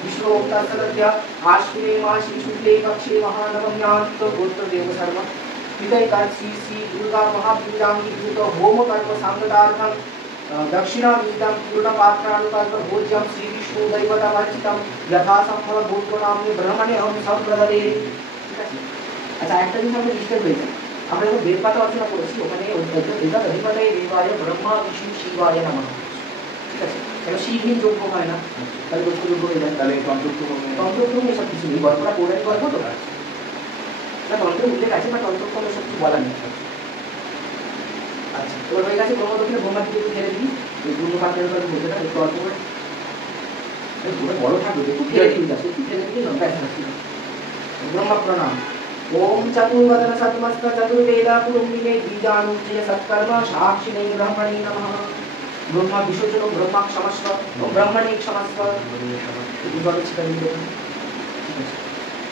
विष्णु ओंकार सदस्य आश्विने मासी शुक्ले पक्षे महानवम्यान्त गोत्र देव शर्मा पितैका श्री श्री दुर्गा महापूजांगी भूत होम कर्म सांगतार्थं दक्षिणा विदं पूर्णपात्रानुकल्प भोज्यं श्री विष्णु दैवता वाचितं यथा संभव भूतनाम्नि ब्रह्मणे हम संप्रददे। अच्छा একটা জিনিস আমরা ডিস্টার্ব হয়ে যায়, আমরা যখন বেদপাতা রচনা করেছি ওখানে এটা অধিপতায় দেবায় ব্রহ্মা বিষ্ণু শিবায় নমঃ, ঠিক আছে। কেন শিবহীন যোগ্য হয় না, তাহলে দক্ষ যোগ্য হয়ে যায়, তাহলে তন্ত্রক্রম এসব কিছু নেই, গল্পটা পৌরাণিক গল্প তো না, তন্ত্র উল্লেখ আছে বা তন্ত্রক্রম এসব কিছু বলা নেই। আচ্ছা এবার হয়ে গেছে ব্রহ্মদক্ষিণে ব্রহ্মাকে একটু ফেলে দিই, ওই পূর্ণ পাত্রের কথা বলতে না একটু অল্প করে বড় থাকবে, একটু ফেলে দিই, একটু ফেলে দিই না, ব্রহ্মা প্রণাম। ओम चतुर्वदन सतमस्त चतुर्वेद पुरुषिने बीजानुजय सत्कर्म साक्षिणे ब्रह्मणे नमः। ब्रह्मा विशोचन ब्रह्मा क्षमस्व ब्रह्मणे क्षमस्व।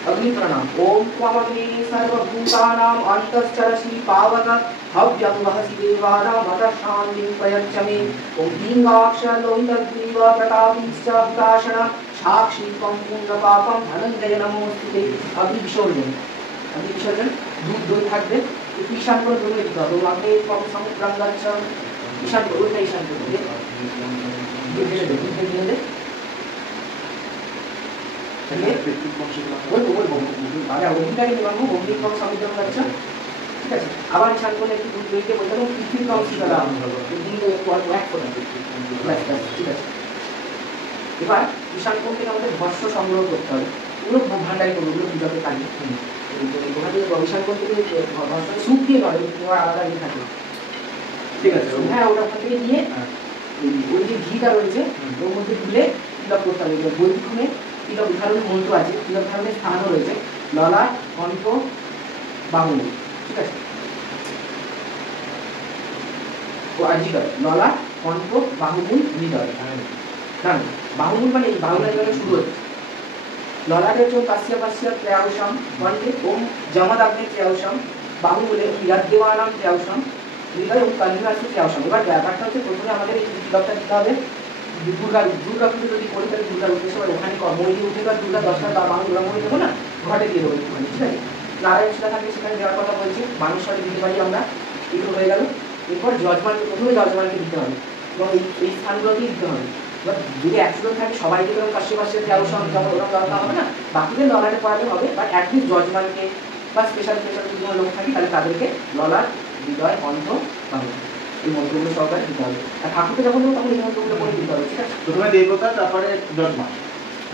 अग्नि प्रणाम। ओम त्वमग्नि सर्वभूतानां अन्तश्चरसि पावक हव्यं वहसि देवानामतः शान्तिं प्रयच्छ मे। ओम ह्रीङ्गाक्षलोहितग्रीव प्रतापीश्च हुताशन साक्षी त्वं पुण्यपापं धनञ्जय नमोऽस्तुते। अग्नि विसर्जन, अग्नि विसर्जन दूध दই থাকবে, ঈশান করে দই দিতে হবে। অগ্নি त्वं समुद्रं गच्छ, ঈশান করে ওইটা ঈশান করে দিয়ে ঢেলে দে, ঢেলে দে। ঠিক আছে, আবার ঈশান করে একটু দুধ দইতে বলতে হবে পৃথিবীর কম শীতলা কিন্তু একটু অল্প এক করে ঠিক আছে। এবার ঈশান কোণ থেকে আমাদের ভস্য সংগ্রহ করতে হবে, পুরো ভান্ডারি করবো, ওগুলো বিজয়কে কাটিয়ে ওখান থেকে ঈশান কোণ থেকে ভস্য সুপ দিয়ে নয়, তোমার আলাদা ইয়ে থাকে, ঠিক আছে। হ্যাঁ, ওটা ওখান থেকে নিয়ে ওই যে ঘিটা রয়েছে ওর মধ্যে তুলে তিলক করতে হবে। বৈদিকক্ষণে তিলক ধারণের মন্ত্র আছে, তিলক ধারণের স্থানও রয়েছে ললাট, কণ্ঠ, বাহু, ঠিক আছে। ও আজিকার ললাট, কণ্ঠ, বাহুমূল, হৃদয়। না, বাহুমূল মানে এই বাহুলা জলে শুরু হচ্ছে। ললাটের চোখ কাশ্য কাশ্য ত্রয়াংশম, কণ্ঠে ওম যমদাগ্নে ত্রয়াংশম, বাহুমূলে ইয়াদ্দেবানাম ত্রয়াংশম, হৃদয় ও কালিনাস্য ত্রয়াংশম। এবার ব্যাপারটা হচ্ছে প্রথমে আমাদের এই তিলকটা দিতে হবে দুর্গা পুজো যদি করি তাহলে দুর্গার উদ্দেশ্য ওখানে মই দিয়ে উঠে এবার দুর্গা 10টা বা 12টা মই দেবো না, ঘটে দিয়ে দেবো একটুখানি, ঠিক আছে। নারায়ণ সেটা থাকে সেখানে দেওয়ার কথা বলছি, মানুষকে দিতে পারি আমরা, এগুলো হয়ে গেল। এরপর যজমানকে প্রথমে যজমানকে দিতে হবে এবং এই স্থানগুলোকেই দিতে হবে। এবার যদি 100 জন থাকে সবাইকে এরকম পাশে পাশে ত্রয়াংশম যেমন ওরকম দরকার হবে না, বাকিদের ললাটে পড়াতে হবে, বা অ্যাটলিস্ট যজমানকে বা স্পেশাল যদি কোনো লোক থাকে তাহলে তাদেরকে ললাট, হৃদয়, কণ্ঠ, বাহু এই মন্ত্রগুলো সহকারে দিতে হবে। আর ঠাকুরকে যখন দেবো তখন এই মন্ত্রগুলো করে দিতে হবে, ঠিক আছে। প্রথমে দেবতা, তারপরে যজমান।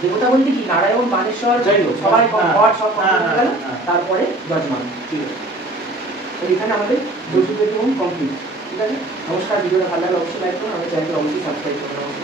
দেবতা বলতে কি নারায়ণ, মানেশ্বর, সবাই গড সব হয়ে গেল, তারপরে যজমান, ঠিক আছে। তো এখানে আমাদের যজুর্বেদ হোম কমপ্লিট, ঠিক আছে। নমস্কার, ভিডিওটা ভালো লাগলে অবশ্যই লাইক করুন, আমাদের চ্যানেলকে অবশ্যই সাবস্ক্রাইব করুন।